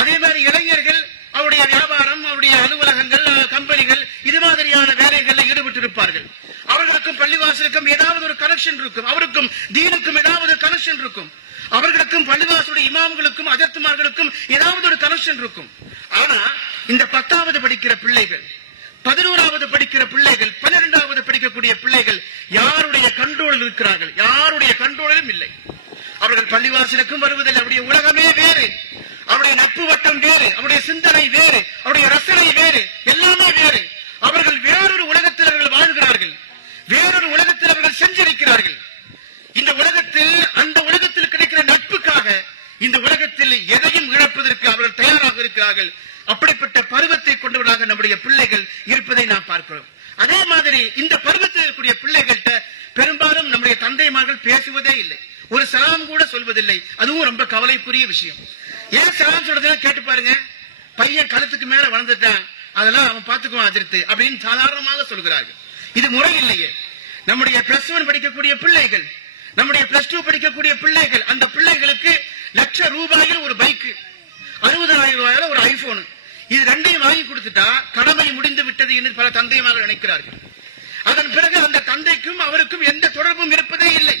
அதே மாதிரி இளைஞர்கள் அவருடைய வியாபாரம், அவருடைய அலுவலகங்கள், கம்பெனிகள், இது மாதிரியான வேலைகளில் ஈடுபட்டு இருப்பார்கள். அவர்களுக்கும் பள்ளிவாசலுக்கும் ஏதாவது ஒரு கனெக்ஷன் இருக்கும், அவருக்கும் தீனுக்கும் ஏதாவது ஒரு கனெக்ஷன் இருக்கும், அவர்களுக்கும் பள்ளிவாசலுடைய இமாம்களுக்கும் அஜத்துமார்களுக்கும் ஏதாவது ஒரு கனெக்ஷன் இருக்கும். ஆனா இந்த 10வது படிக்கிற பிள்ளைகள், 11வது படிக்கிற பிள்ளைகள், 12வது படிக்கக்கூடிய பிள்ளைகள் யாருடைய கண்ட்ரோலில் இருக்கிறார்கள்? யாருடைய கண்ட்ரோலிலும் இல்லை. அவர்கள் பள்ளிவாசலுக்கும் வருவதில் அவருடைய உலகமே வேறு, அவருடைய நட்பு வட்டம் வேறு, அவருடைய சிந்தனை வேறு, அவருடைய ரசனை வேறு, எல்லாமே வேறு. அவர்கள் வேறொரு உலகத்தில் அவர்கள் வாழ்கிறார்கள், வேறொரு உலகத்தில் அவர்கள் செஞ்சிருக்கிறார்கள். இந்த உலகத்தில், அந்த உலகத்தில் கிடைக்கிற நட்புக்காக இந்த உலகத்தில் எதையும் இழப்பதற்கு அவர்கள் தயாராக இருக்கிறார்கள். அப்படிப்பட்ட பருவத்தை கொண்டவர்களாக நம்முடைய பிள்ளைகள் இருப்பதை நாம் பார்க்கிறோம். அதே மாதிரி இந்த பருவத்தில் இருக்கக்கூடிய பிள்ளைகள்கிட்ட பெரும்பாலும் நம்முடைய தந்தைமார்கள் பேசுவதே இல்லை, ஒரு சலாம் கூட சொல்வதில்லை. அதுவும் ரொம்ப கவலைக்குரிய விஷயம். ஏன் சலாம் சொல்றதுன்னா கேட்டு பாருங்க. பையன் கழுத்துக்கு மேல வளர்ந்துட்டான், அதெல்லாம் அவன் பாத்துக்குவான் அதிர்த்து அப்படின்னு சாதாரணமாக சொல்கிறார்கள். இது முறை இல்லையே. நம்முடைய +1 படிக்கக்கூடிய பிள்ளைகள், நம்முடைய +2 படிக்கக்கூடிய பிள்ளைகள், அந்த பிள்ளைகளுக்கு ₹1,00,000 ஒரு பைக், ₹60,000 ஒரு ஐபோன், இது ரெண்டையும் வாங்கி கொடுத்துட்டா கடமை முடிந்து விட்டது என்று பல தந்தையமாக நினைக்கிறார்கள். அதன் பிறகு அந்த தந்தைக்கும் அவருக்கும் எந்த தொடர்பும் இருப்பதே இல்லை,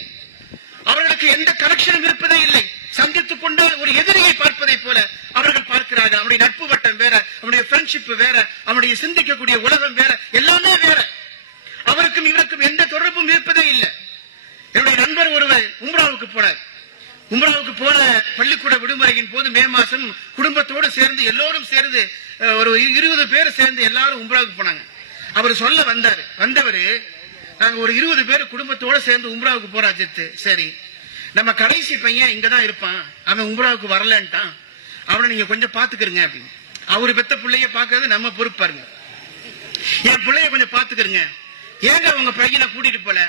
அவர்களுக்கு எந்த கனெக்ஷனும் இருப்பதே இல்லை. சந்தித்துக் கொண்டால் ஒரு எதிரியை பார்ப்பதை போல அவர்கள் பார்க்கிறார்கள். அவனுடைய நட்பு வட்டம் வேற, அவனுடைய ஃப்ரெண்ட்ஷிப் வேற, அவனுடைய சிந்திக்கக்கூடிய உலகம் வேற, எல்லாமே வேற. அவருக்கும் இவருக்கும் எந்த தொடர்பும் இருப்பதே இல்லை. என்னுடைய நண்பர் ஒருவர் உம்ராவுக்கு போனார். உம்ராவுக்கு போன பள்ளிக்கூட விடுமுறையின் போது மே மாசம் குடும்பத்தோடு சேர்ந்து எல்லோரும் சேர்ந்து ஒரு 20 பேர் சேர்ந்து எல்லாரும் உம்ராவுக்கு போனாங்க. அவர் சொல்ல வந்தவர், நாங்க ஒரு 20 பேர் குடும்பத்தோட சேர்ந்து உம்ராவுக்கு போற அஜித், சரி நம்ம கடைசி பையன் இங்கதான் இருப்பான், அவன் உம்ராவுக்கு வரலன்ட்டான், அவனை நீங்க கொஞ்சம் பாத்துக்கிறீங்க அப்படின்னு. அவரு பெத்த பிள்ளைய பாக்குறது நம்ம பொறுப்பாருங்க. என் பிள்ளைய கொஞ்சம் பாத்துக்கிறீங்க, ஏங்க உங்க பையனை கூட்டிட்டு போல?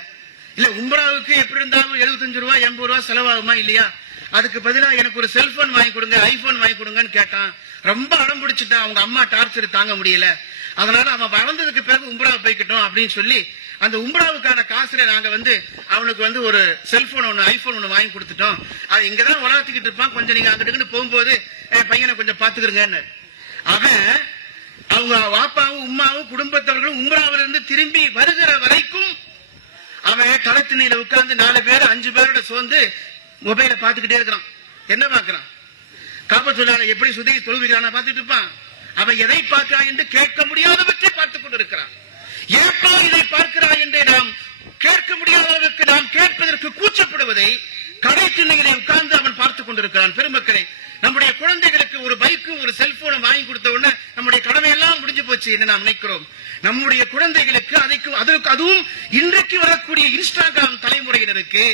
இல்ல உம்ராவுக்கு எப்படி இருந்தாலும் ₹75 ₹80 செலவாகுமா இல்லையா, அதுக்கு பதிலா எனக்கு ஒரு செல்போன் வாங்கி கொடுங்க, ஐபோன் வாங்கி கொடுங்கன்னு கேட்டான். ரொம்ப அடம் பிடிச்சிட்டான், அவங்க அம்மா டார்ச்சர் தாங்க முடியல, அதனால அவன் வளர்ந்ததுக்கு பிறகு உம்ரா போய்கிட்டோம் அப்படின்னு சொல்லி அந்த உம்ராவுக்கான காசுல நாங்க அவனுக்கு ஒரு செல்போன் ஒண்ணு, ஐபோன் ஒண்ணு வாங்கி கொடுத்துட்டோம். அது இங்கதான் வளர்த்துக்கிட்டு இருப்பான், கொஞ்சம் நீங்க அங்கிட்டு போகும்போது பையனை கொஞ்சம் பாத்துக்கிறீங்கன்னு. அவன் அவங்க வாப்பாவும் உம்மாவும் குடும்பத்தவர்களும் உம்ராவிலிருந்து திரும்பி வருகிற வரைக்கும் அவன் களத்திணையில உட்கார்ந்து 4 பேர் 5 பேரோட சோர்ந்து மொபைல பாத்துக்கிட்டே இருக்கிறான். என்ன பாக்குறான்? காப்பத்துள்ளால எப்படி சுதகி தொழுகிறான பாத்துட்டு இருப்பான். அவன் எதை பார்க்கிறான் என்று கேட்க முடியாதவற்றை பார்த்துக் கொண்டிருக்கிறான். ஏப்பா இதை பார்க்கிறாய் என்று நாம் கேட்க முடியாதவருக்கு நாம் கேட்பதற்கு கூச்சப்படுவதை கடைத்திண்ணையிலே உட்கார்ந்து அவன் பார்த்துக் கொண்டிருக்கிறான். பெருமக்களை, நம்முடைய குழந்தைகளுக்கு ஒரு பைக்கும் ஒரு செல்போனும் வாங்கி கொடுத்த உடனே நம்முடைய கடமை எல்லாம் முடிஞ்சு போச்சு என்று நாம் நினைக்கிறோம். நம்முடைய குழந்தைகளுக்கு அதுவும் இன்றைக்கு வரக்கூடிய இன்ஸ்டாகிராம் தலைமுறையினருக்கு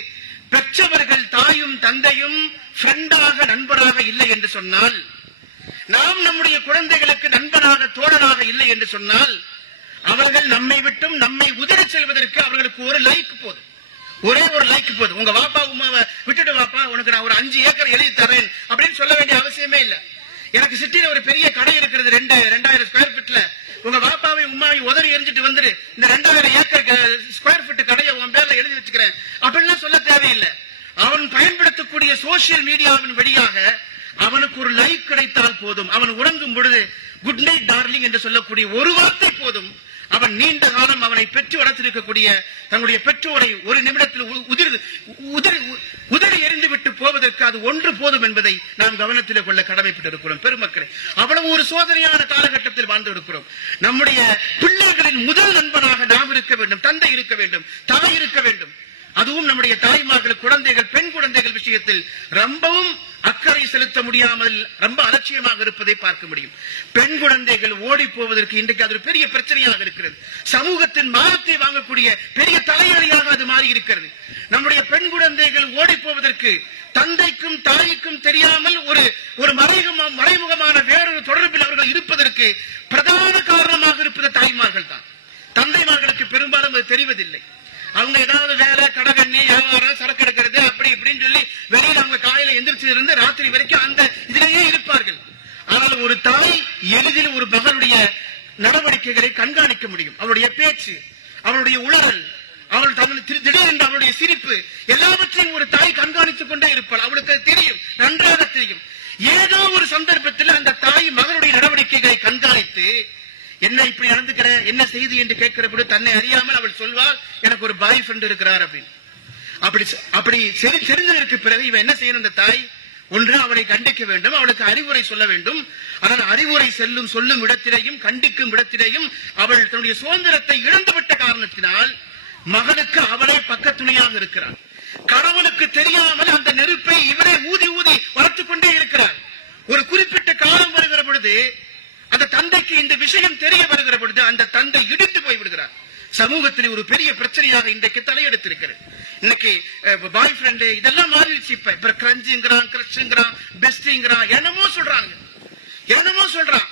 பெற்றவர்கள் தாயும் தந்தையும் ஃப்ரெண்டாக நண்பராக இல்லை என்று சொன்னால், நாம் நம்முடைய குழந்தைகளுக்கு நண்பனாக தோழனாக இல்லை என்று சொன்னால், அவர்கள் நம்மை விட்டும் நம்மை உதறி செல்வதற்கு அவர்களுக்கு ஒரு லைக் போதும், ஒரே ஒரு லைக் போதும். உங்க வாப்பா உமாவை விட்டுட்டு வாப்பா, உனக்கு நான் ஒரு 5 ஏக்கர் எழுதி தரேன் அப்படின்னு சொல்ல வேண்டிய அவசியமே இல்லை. எனக்கு சிட்டியில ஒரு பெரிய கடை இருக்கிறது 2000 ஸ்கொயர் ஃபீட்ல, உங்க வாப்பாவை உமாவை உதறி எரிஞ்சிட்டு வந்துரு, இந்த 2000 ஏக்கர் ஸ்கொயர் ஃபீட் கடையை உன் பேர்ல எழுதி வச்சுக்கிறேன் அப்படின்னு சொல்ல தேவையில்லை. அவன் பயன்படுத்தக்கூடிய சோசியல் மீடியாவின் வழியாக அவனுக்கு ஒரு லைக் கிடைத்தால் போதும். அவன் உறங்கும் பொழுது குட் நைட் டார்லிங் என்று சொல்லக்கூடிய ஒரு வார்த்தை போதும். அவன் நீண்ட காலம் அவனை பெற்று வளர்த்திருக்கக்கூடிய தன்னுடைய பெற்றோரை ஒரு நிமிடத்தில் உதறி எறிந்து விட்டு போவதற்கு அது ஒன்று போதும் என்பதை நாம் கவனத்தில் கொள்ள கடமைப்பட்டிருக்கிறோம். பெருமக்களே, அவ்வளவு ஒரு சோதனையான காலகட்டத்தில் வாழ்ந்து இருக்கிறோம். நம்முடைய பிள்ளைகளின் முதல் நண்பனாக நாம் இருக்க வேண்டும், தந்தை இருக்க வேண்டும், தாய் இருக்க வேண்டும். அதுவும் நம்முடைய தாய்மார்கள் குழந்தைகள், பெண் குழந்தைகள் விஷயத்தில் ரொம்பவும் அக்கறை செலுத்த முடியாமல் ரொம்ப அலட்சியமாக இருப்பதை பார்க்க முடியும். பெண் குழந்தைகள் ஓடி போவதற்கு இன்றைக்கு அது ஒரு பெரிய பிரச்சனையாக இருக்கிறது. சமூகத்தின் மானத்தை வாங்கக்கூடிய பெரிய தலையணியாக அது மாறி இருக்கிறது. நம்முடைய பெண் குழந்தைகள் ஓடி போவதற்கு தந்தைக்கும் தாய்க்கும் தெரியாமல் ஒரு மறைமுகமான வேறொரு தொடர்பில் அவர்கள் இருப்பதற்கு பிரதான காரணமாக இருப்பது தாய்மார்கள் தான். தந்தைமார்களுக்கு பெரும்பாலும் அது தெரிவதில்லை. அவங்க ஏதாவது வேலை, கடகண்ணி, வியாபாரம், சரக்கு எடுக்கிறது அப்படி இப்படின்னு சொல்லி வெளியில அவங்க காலையில எந்திரிச்சு இருந்து ராத்திரி வரைக்கும் அந்த இதிலேயே இருப்பார்கள். ஆனால் ஒரு தாய் எளிதில் ஒரு மகளுடைய நடவடிக்கைகளை கண்காணிக்க முடியும். அவருடைய பேச்சு, அவருடைய உளறல், அவள் திடீரென்று அவருடைய சிரிப்பு, எல்லாவற்றையும் ஒரு தாய் கண்காணித்துக் கொண்டே இருப்பாள். அவளுக்கு தெரியும், நன்றாக தெரியும். ஏதோ ஒரு சந்தர்ப்பத்தில் அந்த தாய் மகளுடைய நடவடிக்கைகளை கண்காணித்து என்ன இப்படி நடந்துக்கிற, என்ன செய்தி என்று கேட்கிற போது தன்னை அறியாமல் அவள் சொல்வாள், எனக்கு ஒரு பாய் ஃப்ரெண்ட் இருக்கிறார் அப்படின்னு. அப்படி தெரிஞ்சதற்கு பிறகு இவன் என்ன செய்யணும்? இந்த தாய் ஒன்று அவளை கண்டிக்க வேண்டும், அவளுக்கு அறிவுரை சொல்ல வேண்டும். ஆனால் அறிவுரை சொல்லும் இடத்திலேயும் கண்டிக்கும் இடத்திலேயும் அவள் தன்னுடைய சுதந்திரத்தை இழந்துவிட்ட காரணத்தினால் மகனுக்கு அவளே பக்கத்துணையாக இருக்கிறார். கணவனுக்கு தெரியாமல் அந்த நெருப்பை இவரே ஊதி வளர்த்துக் கொண்டே இருக்கிறார். ஒரு குறிப்பிட்ட காலம் வருகிற பொழுது அந்த தந்தைக்கு இந்த விஷயம் தெரிய வருகிற பொழுது அந்த தந்தை இடித்து போய் விடுகிறார். சமூகத்தில் ஒரு பெரிய பிரச்சனையாக இன்றைக்கு தலையெடுத்திருக்கிறது. இன்னைக்கு பாய் ஃப்ரெண்டு இதெல்லாம் மாறிடுச்சு. இப்ப கிரஞ்சுங்கிறான், கிரஷ்ங்கிறான், பெஸ்டிங்கிறான், என்னமோ சொல்றான்.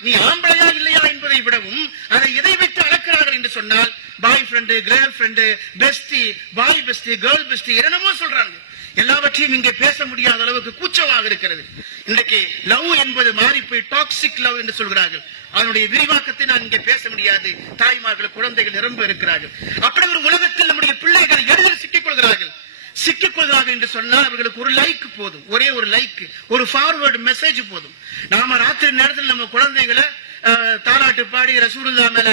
நீ ஆம்பளையா இல்லையா என்பதை விடவும் அதை எதை வைத்து அளக்கிறார்கள் என்று சொன்னால் boy friend, girl friend, bestie, boy bestie, girl bestie என்னமோ சொல்றாங்க. எல்லாவற்றையும் இங்கே பேச முடியாத அளவுக்கு கூச்சமாக இருக்கிறது. இன்றைக்கு லவ் என்பது மாறி போய் டாக்ஸிக் லவ் என்று சொல்கிறார்கள். அதனுடைய விரிவாக்கத்தை நான் இங்கே பேச முடியாது. தாய்மார்கள், குழந்தைகள் நிரம்ப இருக்கிறார்கள். அப்படி ஒரு உலகத்தில் நம்முடைய பிள்ளைகள் எளிதில் சிக்கிக் கொள்கிறார்கள் என்று சொன்னால் அவர்களுக்கு ஒரு லைக் போதும், ஒரே ஒரு லைக், ஒரு ஃபார்வர்டு மெசேஜ் போதும். நாம ராத்திரி நேரத்தில் நம்ம குழந்தைகளை தாலாட்டு பாடி ரசூலுல்லாஹ் மேல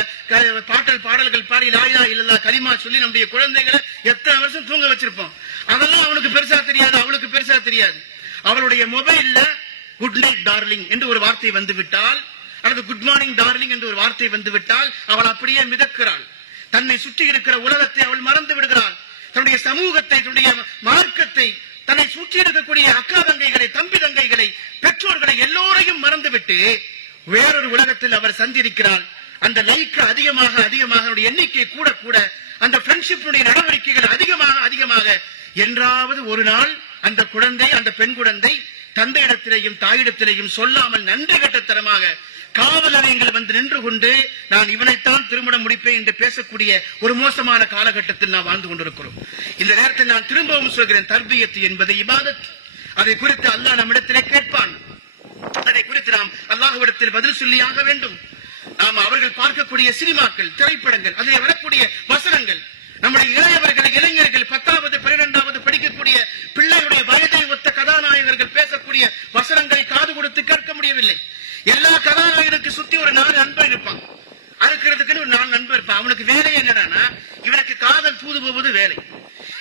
பாடல்கள் பாடி லா இலாஹ இல்லல்லாஹ் கலிமா சொல்லி நம்முடைய குழந்தைகளை எத்தனை வருஷம் தூங்க வச்சிருப்போம். அதெல்லாம் அவனுக்கு பெருசா தெரியாது, அவளுக்கு பெருசா தெரியாது. அவளுடைய மொபைல்ல குட் நைட் டார்லிங் என்று ஒரு வார்த்தை வந்துவிட்டால், அல்லது குட் மார்னிங் டார்லிங் என்று ஒரு வார்த்தை வந்துவிட்டால் அவள் அப்படியே மிதக்கிறாள். தன்னை சுற்றி இருக்கிற உலகத்தை அவள் மறந்து விடுகிறாள். தன்னுடைய சமூகத்தை, தன்னுடைய மார்க்கத்தை, தன்னை சுற்றி இருக்கக்கூடிய அக்கா தங்கைகளை, தம்பி தங்கைகளை, பெற்றோர்களை எல்லோரையும் மறந்துவிட்டு வேறொரு உலகத்தில் அவர் சந்திருக்கிறார். அந்த லைக் அதிகமாக எண்ணிக்கை கூட கூட அந்த ஃப்ரெண்ட்ஷிப்புடைய நடவடிக்கைகள் அதிகமாக என்றாவது ஒரு நாள் அந்த குழந்தை, அந்த பெண் குழந்தை தந்தையிடத்திலேயும் தாயிடத்திலேயும் சொல்லாமல் நன்றி கட்டத்தனமாக காவல் நிலையங்கள் வந்து நின்று கொண்டு நான் இவனைத்தான் திருமணம் முடிப்பேன் என்று பேசக்கூடிய ஒரு மோசமான காலகட்டத்தில் நாம் வாழ்ந்து கொண்டிருக்கிறோம். இந்த நேரத்தில் நான் திரும்பவும் சொல்கிறேன், தர்பியத் என்பது இபாதத். அதை குறித்து அல்லாஹ் நம்மிடத்திலே கேட்பான். அதை குறித்து நாம் அல்லாஹ்விடத்தில் பதில் சொல்லியாக வேண்டும். நாம் அவர்கள் பார்க்கக்கூடிய சினிமாக்கள், திரைப்படங்கள், அதில் வரக்கூடிய வசனங்கள், நம்முடைய இளையவர்கள், இளைஞர்கள் 10வது 12வது படிக்கக்கூடிய பிள்ளைகளுடைய வயதை ஒத்த கதாநாயகர்கள் பேசக்கூடிய வசனங்களை காது கொடுத்து கேட்க முடியவில்லை. எல்லா கதாநாயகனுக்கு சுத்தி ஒரு 4 நண்பர் இருப்பான், அறுக்கிறதுக்குன்னு ஒரு 4 நண்பர் இருப்பான். அவனுக்கு வேலை என்னன்னா, இவனுக்கு காதல் தூது போவது வேலை.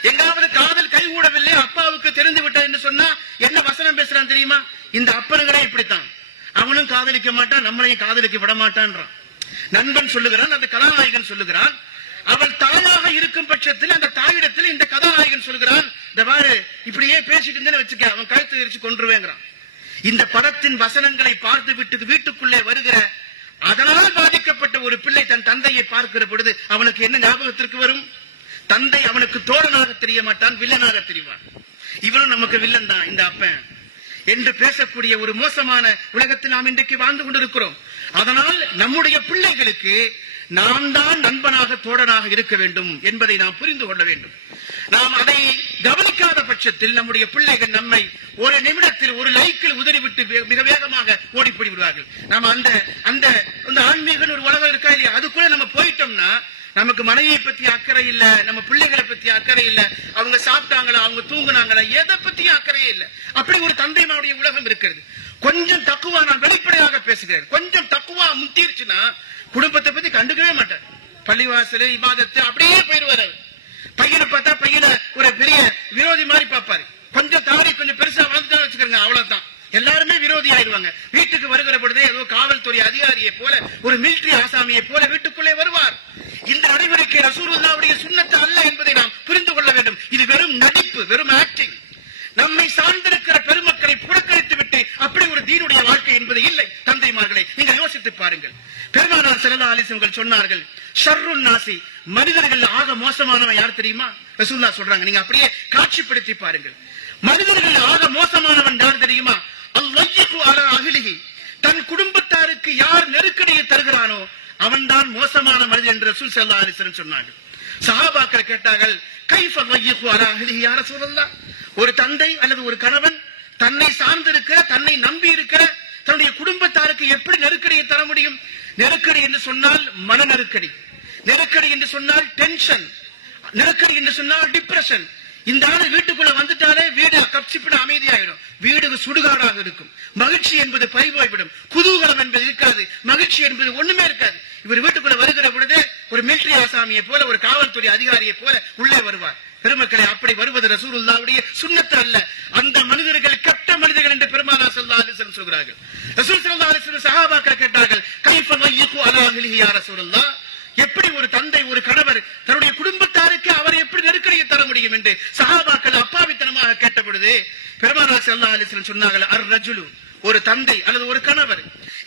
எங்காவது காதல் கைகூடவில்லை, அப்பாவுக்கு தெரிந்து விட்டது என்று சொன்னா என்ன வசனம் பேசுறான் தெரியுமா? இந்த அப்பனுங்களே இப்படித்தான், அவனும் காதலிக்க மாட்டான், நம்மளையும் காதலிக்க விட மாட்டான்றான். நண்பன் சொல்லுகிறான், அந்த கதாநாயகன் சொல்லுகிறான். அவள் தாயாக இருக்கும் பட்சத்தில் அந்த தாயிடத்தில் இந்த கதாநாயகன் சொல்லுகிறான், இந்த பாரு இப்படியே பேசிட்டு இருந்தேன்னு வச்சுக்க, அவன் கழுத்து எரிச்சு கொன்றுவேங்கிறான். இந்த படத்தின் வசனங்களை பார்த்து விட்டு வீட்டுக்குள்ளே வருகிற, அதனால் பாதிக்கப்பட்ட ஒரு பிள்ளை தன் தந்தையை பார்க்கிற பொழுது அவனுக்கு என்ன ஞாபகத்திற்கு வரும்? தந்தை அவனுக்கு தோழனாக தெரிய மாட்டான், வில்லனாக தெரிவான். இவனும் நமக்கு வில்லன் தான் இந்த அப்பன் என்று பேசக்கூடிய ஒரு மோசமான உலகத்தில் நாம் இன்றைக்கு வாழ்ந்து கொண்டிருக்கிறோம். அதனால் நம்முடைய பிள்ளைகளுக்கு நாம் தான் நண்பனாக, தோழனாக இருக்க வேண்டும் என்பதை நாம் புரிந்து கொள்ள வேண்டும். நாம் அதை கவனிக்காத பட்சத்தில் நம்முடைய பிள்ளைகள் நம்மை ஒரு நிமிடத்தில் ஒரு லைக்கில் உதறிவிட்டு மிக வேகமாக ஓடிப்போய் விடுவார்கள். நம்ம அந்த ஆன்மீக ஒரு உலகம் இருக்கா இல்லையா, அதுக்குள்ள நம்ம போயிட்டோம்னா நமக்கு மனைவியை பத்தி அக்கறை இல்ல, நம்ம பிள்ளைகளை பத்தி அக்கறை இல்ல, அவங்க சாப்பிட்டாங்களா, அவங்க தூங்குனாங்களா, எதை பத்தியும் அக்கறையே இல்ல. அப்படி ஒரு தந்தைமாவுடைய உலகம் இருக்கிறது. கொஞ்சம் தக்குவா, நான் வெளிப்படையாக பேசுகிறேன், கொஞ்சம் தக்குவா முத்திருச்சுன்னா குடும்பத்தை பத்தி கண்டுக்கவே மாட்டார். பள்ளிவாசல், இபாதத்து அப்படியே போயிடுவார். பையனை பார்த்தா பையனை ஒரு பெரிய விரோதி மாதிரி பார்ப்பாரு. கொஞ்சம் தாடி கொஞ்சம் பெருசா வளர்த்துட்டா வச்சுக்கிறேங்க, அவ்வளவுதான், எல்லாருமே விரோதி ஆயிடுவாங்க. வீட்டுக்கு வருகிற பொழுதே ஏதோ காவல்துறை அதிகாரியை போல, ஒரு மிலிட்டரி ஆசாமியை போல வீட்டுக்குள்ளே வருவார். இந்த நடைமுறைக்கு ரசூலுல்லாஹ்வுடைய சுன்னத்து அல்ல என்பதை நாம் புரிந்து கொள்ள வேண்டும். இது வெறும் நடிப்பு, வெறும் ஆக்டிங். நம்மை சார்ந்திருக்கிற பெருமக்களை புறக்கணித்து விட்டு அப்படி ஒரு தீனுடைய வாழ்க்கை என்பது இல்லை. தந்தைமார்களை நீங்கள் யோசித்து பாருங்கள். பெருமானார் ஸல்லல்லாஹு அலைஹி வஸல்லம் சொன்னார்கள், ஷர்ருன் நாசி, மனிதர்கள் ஆக மோசமானவன் யார் தெரியுமா? ரசூலுல்லாஹ் சொல்றாங்க, நீங்க அப்படியே காட்சிப்படுத்தி பாருங்கள். மனிதர்கள் ஆக மோசமானவன் யார் தெரியுமா? அல்லையு அலா அஹ்லிஹி, தன் குடும்பத்தாருக்கு யார் நெருக்கடியை தருகிறானோ அவன்தான் மோசமான மனிதன் என்று ரசூல் ஸல்லல்லாஹு அலைஹி வஸல்லம் சொன்னார்கள். சஹாபாக்கள் கேட்டார்கள், கைஃப அல்லையு அலா அஹ்லிஹி யா ரசூலல்லாஹ், ஒரு தந்தை அல்லது ஒரு கணவன் தன்னை சார்ந்திருக்கிற, தன்னை நம்பி இருக்கிற தன்னுடைய குடும்பத்தாருக்கு எப்படி நெருக்கடியை தர முடியும்? நெருக்கடி என்று சொன்னால் மன நெருக்கடி, நெருக்கடி என்று சொன்னால் டென்ஷன், நெருக்கடி என்று சொன்னால் டிப்ரெஷன். இந்த ஆளு வீட்டுக்குள்ள வந்துட்டாலே வீடு கப்சிப்பிட அமைதியாயிடும், வீடு சுடுகாடாக இருக்கும். மகிழ்ச்சி என்பது பறிபோய்விடும், குதூகலம் என்பது இருக்காது, மகிழ்ச்சி என்பது ஒண்ணுமே இருக்காது. இவர் வீட்டுக்குள்ள வருகிற பொழுது ஒரு மிலிட்டரி ஆசாமியை போல, ஒரு காவல்துறை அதிகாரியை போல உள்ளே வருவார். பெருமக்களை, அப்படி வருவது ரசூலுல்லாஹ்வுடைய சுன்னத்து அல்ல. அந்த மனிதர்கள் கெட்ட மனிதர்கள் என்று பெருமானார் ஸல்லல்லாஹு அலைஹி வஸல்லம் சொல்கிறார்கள். ரசூல் ஸல்லல்லாஹு அலைஹி வஸல்லம் சஹாபாக்கள் கேட்டார்கள், கைஃப யயகு அலா அஹ்லிஹி யா ரசூலல்லாஹ், எப்படி ஒரு தந்தை, ஒரு கணவர் தன்னுடைய குடும்பத்தாருக்கு அவர் எப்படி நெருக்கடியை தர முடியும் என்று சஹாபாக்கள் அப்பாவித்தனமாக கேட்ட பொழுது பெருமானார் ஸல்லல்லாஹு அலைஹி வஸல்லம் சொன்னார்கள், அர் ரஜுலு, ஒரு தந்தை அல்லது ஒரு கணவர்,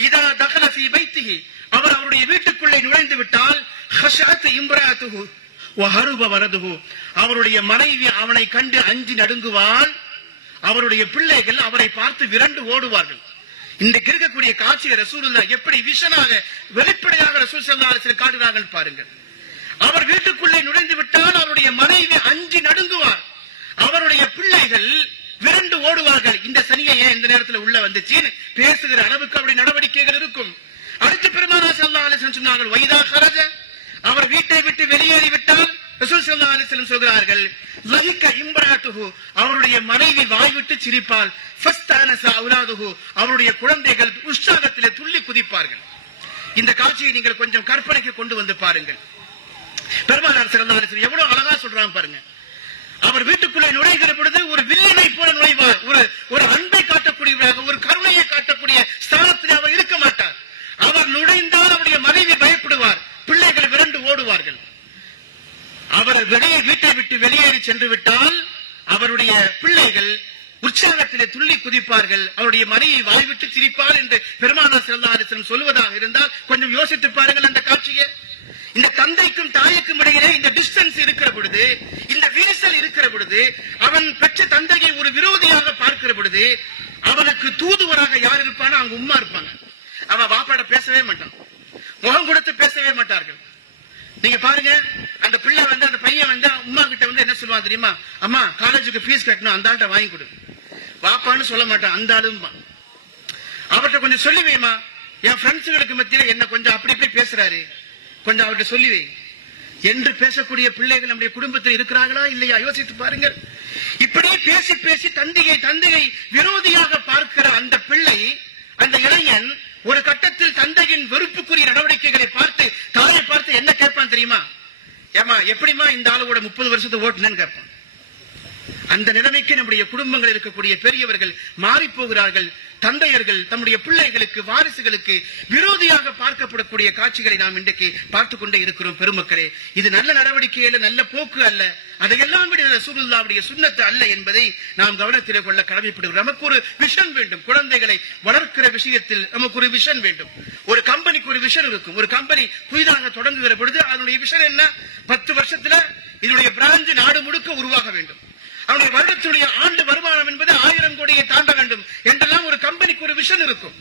இதா தகல ஃபீ பைத்திஹி, அவர் அவருடைய வீட்டுக்குள்ளே நுழைந்து விட்டால், ஹஷஅத் இம்ராஅத்துஹு வ ஹருப வரதுஹு, அவருடைய மனைவி அவனை கண்டு அஞ்சி நடுங்குவாள், அவருடைய பிள்ளைகள் அவரை பார்த்து விரண்டு ஓடுவார்கள். இன்றைக்கு இருக்கக்கூடிய காட்சியை ரசூலுல்லாஹ் எப்படி விஷனாக வெளிப்படையாக ரசூல் ஸல்லல்லாஹு அலைஹி வஸல்லம் காட்டுகிறார்கள் பாருங்கள். அவர் வீட்டுக்குள்ளே நுழைந்து விட்டால் அவருடைய மனைவி அஞ்சி நடுங்குவார். அவருடைய பிள்ளைகள் விரண்டு ஓடுவார்கள். இந்த சனியை ஏன் இந்த நேரத்தில் உள்ள வந்துச்சுன்னு பேசுகிற அளவுக்கு அவருடைய நடவடிக்கைகள் இருக்கும். அடுத்து பெருமானார் ஸல்லல்லாஹு அலைஹி வஸல்லம் சொன்னார்கள், வைதா ஹரஜ, அவர் வீட்டை விட்டு வெளியேறிவிட்டால் ரசூல் ஸல்லல்லாஹு அலைஹி வஸல்லம் சொல்கிறார்கள், லஹிக இம்ராத்துஹு, அவருடைய மனைவி வாய்விட்டு சிரிப்பால், ஃபஸ்தனஸ அவுலாதுஹு, அவருடைய குழந்தைகள் உற்சாகத்திலே துள்ளி குதிப்பார்கள். இந்த காட்சியை நீங்கள் கொஞ்சம் கற்பனைக்கு கொண்டு வந்து பாருங்கள். பெருமானார் ஸல்லல்லாஹு அலைஹி வஸல்லம் எவ்வளவு அழகா சொல்றாங்க பாருங்க. அவர் வீட்டுக்குள்ளே நுழைகிற பொழுது ஒரு வில்லனை போல நுழைவார். ஒரு அன்பை காட்டக்கூடியவராக, ஒரு கருணையை காட்டக்கூடிய ஸ்தானத்தில் அவர் இருக்க மாட்டார். அவர் நுழைந்தால் அவருடைய மனைவி பயப்படுவார், பிள்ளைகள் விரண்டு ஓடுவார்கள். அவர் வீட்டை விட்டு வெளியேறி சென்று விட்டால் அவருடைய பிள்ளைகள் உற்சாகத்திலே துள்ளி குதிப்பார்கள், அவருடைய மனைவி வாய்விட்டு சிரிப்பார் என்று பெருமானார் ஸல்லல்லாஹு அலைஹி வஸல்லம் சொல்வதாக இருந்தால் கொஞ்சம் யோசித்து பாருங்கள் அந்த காட்சியை. இந்த தந்தைக்கும் தாய்க்கும் இடையிலே இந்த டிஸ்டன்ஸ் இருக்கிற பொழுது, இந்த விரிசல் இருக்கிற பொழுது, அவன் பெற்ற தந்தையை ஒரு விரோதியாக பார்க்கிற பொழுது, அவனுக்கு தூதுவராக யார் இருப்பானோ அவங்க உம்மா இருப்பாங்க. அவன் வாப்பாட பேசவே மாட்டான், முகம் கொடுத்து பேசவே மாட்டார்கள். நீங்க பாருங்க, அந்த பிள்ளை அந்த பையன் உம்மா கிட்ட என்ன சொல்லுவான் தெரியுமா? அம்மா காலேஜுக்கு ஃபீஸ் கட்டணும், அந்த ஆள்கிட்ட வாங்கி கொடு. வாப்பான்னு சொல்ல மாட்டான், அந்த ஆளுமா. அவர்கிட்ட கொஞ்சம் சொல்லி வைமா, என் ஃப்ரெண்ட்ஸுகளுக்கு மத்தியில என்ன கொஞ்சம் அப்படி போய் பேசுறாரு, கொஞ்சம் அவர்கிட்ட சொல்லி வை என்று பேசக்கூடிய பிள்ளைகள் நம்முடைய குடும்பத்தில் இருக்கிறார்களா இல்லையா? யோசித்து பாருங்கள். இப்படி பேசி பேசி தந்தையை விரோதியாக பார்க்கிற அந்த பிள்ளை, அந்த இளைஞன் ஒரு கட்டத்தில் தந்தையின் வெறுப்புக்குரிய நடவடிக்கைகளை பார்த்து தாயை பார்த்து என்ன கேட்பான் தெரியுமா? ஏமா எப்படிமா இந்த ஆளோட 30 வருஷத்தை ஓட்டுனேன்னு கேட்பான். அந்த நிலைமைக்கு நம்முடைய குடும்பங்கள் இருக்கக்கூடிய பெரியவர்கள் மாறி போகிறார்கள். தந்தையர்கள் தம்முடைய பிள்ளைகளுக்கு, வாரிசுகளுக்கு விரோதியாக பார்க்கப்படக்கூடிய காட்சிகளை நாம் இன்றைக்கு பார்த்துக் கொண்டே இருக்கிறோம். பெருமக்களே, இது நல்ல நடவடிக்கை அல்ல, நல்ல போக்கு அல்ல. அதையெல்லாம் விட ரசூலுல்லாஹ்வுடைய சுன்னத்து அல்ல என்பதை நாம் கவனத்திலே கொள்ள கடமைப்படுகிறோம். நமக்கு ஒரு விஷன் வேண்டும். குழந்தைகளை வளர்க்கிற விஷயத்தில் நமக்கு ஒரு விஷன் வேண்டும். ஒரு கம்பெனிக்கு ஒரு விஷன் இருக்கும். ஒரு கம்பெனி புதிதாக தொடங்குகிற பொழுது அதனுடைய விஷன் என்ன? 10 வருஷத்துல இதனுடைய பிரான்ச் நாடு முழுக்க உருவாக வேண்டும். அவருடைய வருடத்துடைய ஆண்டு வருமானம் என்பது 1000 கோடியை தாண்ட வேண்டும் என்றெல்லாம் ஒரு கம்பெனிக்கு ஒரு விஷன் இருக்கும்.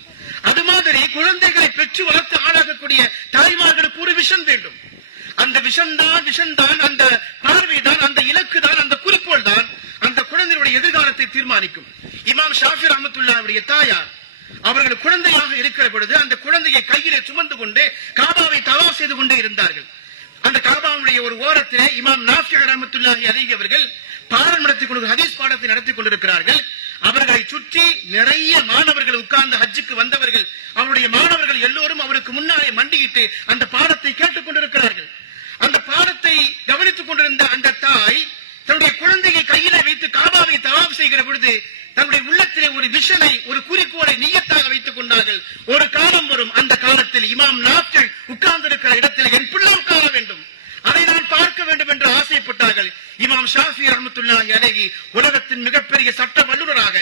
அது மாதிரி குழந்தைகளை பெற்று வளர்த்து ஆளாகக்கூடிய தாய்மார்களுக்கு ஒரு விஷன் வேண்டும். அந்த விஷன் தான், அந்த பார்வைதான், அந்த இலக்கு தான், அந்த குறிக்கோள் தான் அந்த குழந்தையுடைய எதிர்காலத்தை தீர்மானிக்கும். இமாம் ஷாஃபி ரஹ்மத்துல்லாஹியுடைய தாயார் அவர்கள் குழந்தையாக இருக்கிற பொழுது அந்த குழந்தையை கையிலே சுமந்து கொண்டு காபாவை தவாஃப் செய்து கொண்டே இருந்தார்கள். அந்த காபாவுடைய ஒரு ஓரத்திலே இமாம் நாஃபி ரஹ்மத்துல்லாஹி அலைஹி அவர்கள் பாடம் நடத்திக் கொண்டு ஹதீஸ் பாடத்தை நடத்திக் கொண்டிருக்கிறார்கள். அவர்களை சுற்றி நிறைய மாணவர்கள் உட்கார்ந்து ஹஜ்ஜுக்கு வந்தவர்கள், அவருடைய மாணவர்கள் எல்லோரும் அவருக்கு முன்னாலே மண்டியிட்டு அந்த பாடத்தை கேட்டுக் கொண்டிருக்கிறார்கள். அந்த பாடத்தை கவனித்துக் கொண்டிருந்த அந்த தாய் தன்னுடைய குழந்தையை கையிலே வைத்து காபாவை தவாஃப் செய்கிற பொழுது தன்னுடைய உள்ளத்திலே ஒரு விஷனை, ஒரு குறிக்கோளை நியத்தாக வைத்துக் கொண்டார்கள். ஒரு காலம் வரும், அந்த காலத்தில் இமாம் நாஃபி உட்கார்ந்திருக்கிற இடத்தில் என் பிள்ளை உட்கார வேண்டும், அதை நான் பார்க்க வேண்டும் என்று ஆசைப்பட்டார்கள். இமாம் ஷாஃபி ரஹ்மத்துல்லாஹி அலைஹி உலகத்தின் மிகப்பெரிய சட்ட வல்லுநராக,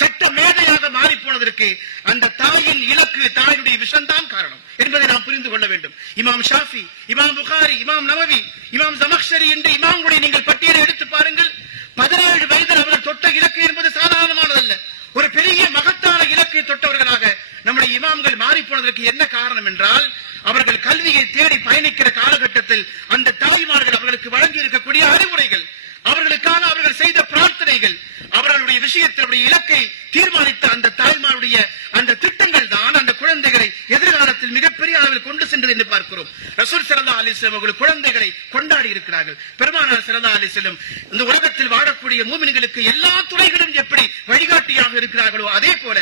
சட்ட மேதையாக மாறி போனதற்கு அந்த தாயின் இலக்கு, தாயுடைய விஷம்தான் காரணம் என்பதை நாம் புரிந்து கொள்ள வேண்டும். இமாம் ஷாஃபி, இமாம் புகாரி, இமாம் நவவி, இமாம் ஜமக்ஷரி என்று இமாம்களுடைய நீங்கள் பட்டியலை எடுத்து பாருங்கள். 17 வயதில் அவர்கள் தொட்ட இலக்கு என்பது சாதாரணமானதல்ல. ஒரு பெரிய மகத்தான இலக்கை தொட்டவர்களாக நம்முடைய இமாம்கள் மாறி போனதற்கு என்ன காரணம் என்றால், அவர்கள் கல்வியை தேடி பயணிக்கிற காலகட்டத்தில் அந்த தாய்மார்கள் அவர்களுக்கு வழங்கி இருக்கக்கூடிய அறிவுரைகள், அவர்களுக்கான அவர்கள் செய்த பிரார்த்தனைகள், அவர்களுடைய விஷயத்தினுடைய இலக்கை தீர்மானித்த அந்த தாய்மாருடைய அந்த திட்டங்கள் தான் அந்த குழந்தைகளை எதிர்காலத்தில் மிகப்பெரிய அளவில் கொண்டு சென்றது என்று பார்க்கிறோம். ரசூல் ஸல்லல்லாஹு அலைஹி வஸல்லம் அவர்கள் குழந்தைகளை கொண்டாடி இருக்கிறார்கள். பெருமானார் ஸல்லல்லாஹு அலைஹி வஸல்லம் இந்த உலகத்தில் வாழக்கூடிய மூமின்களுக்கு எல்லா துறைகளும் எப்படி வழிகாட்டியாக இருக்கிறார்களோ அதே போல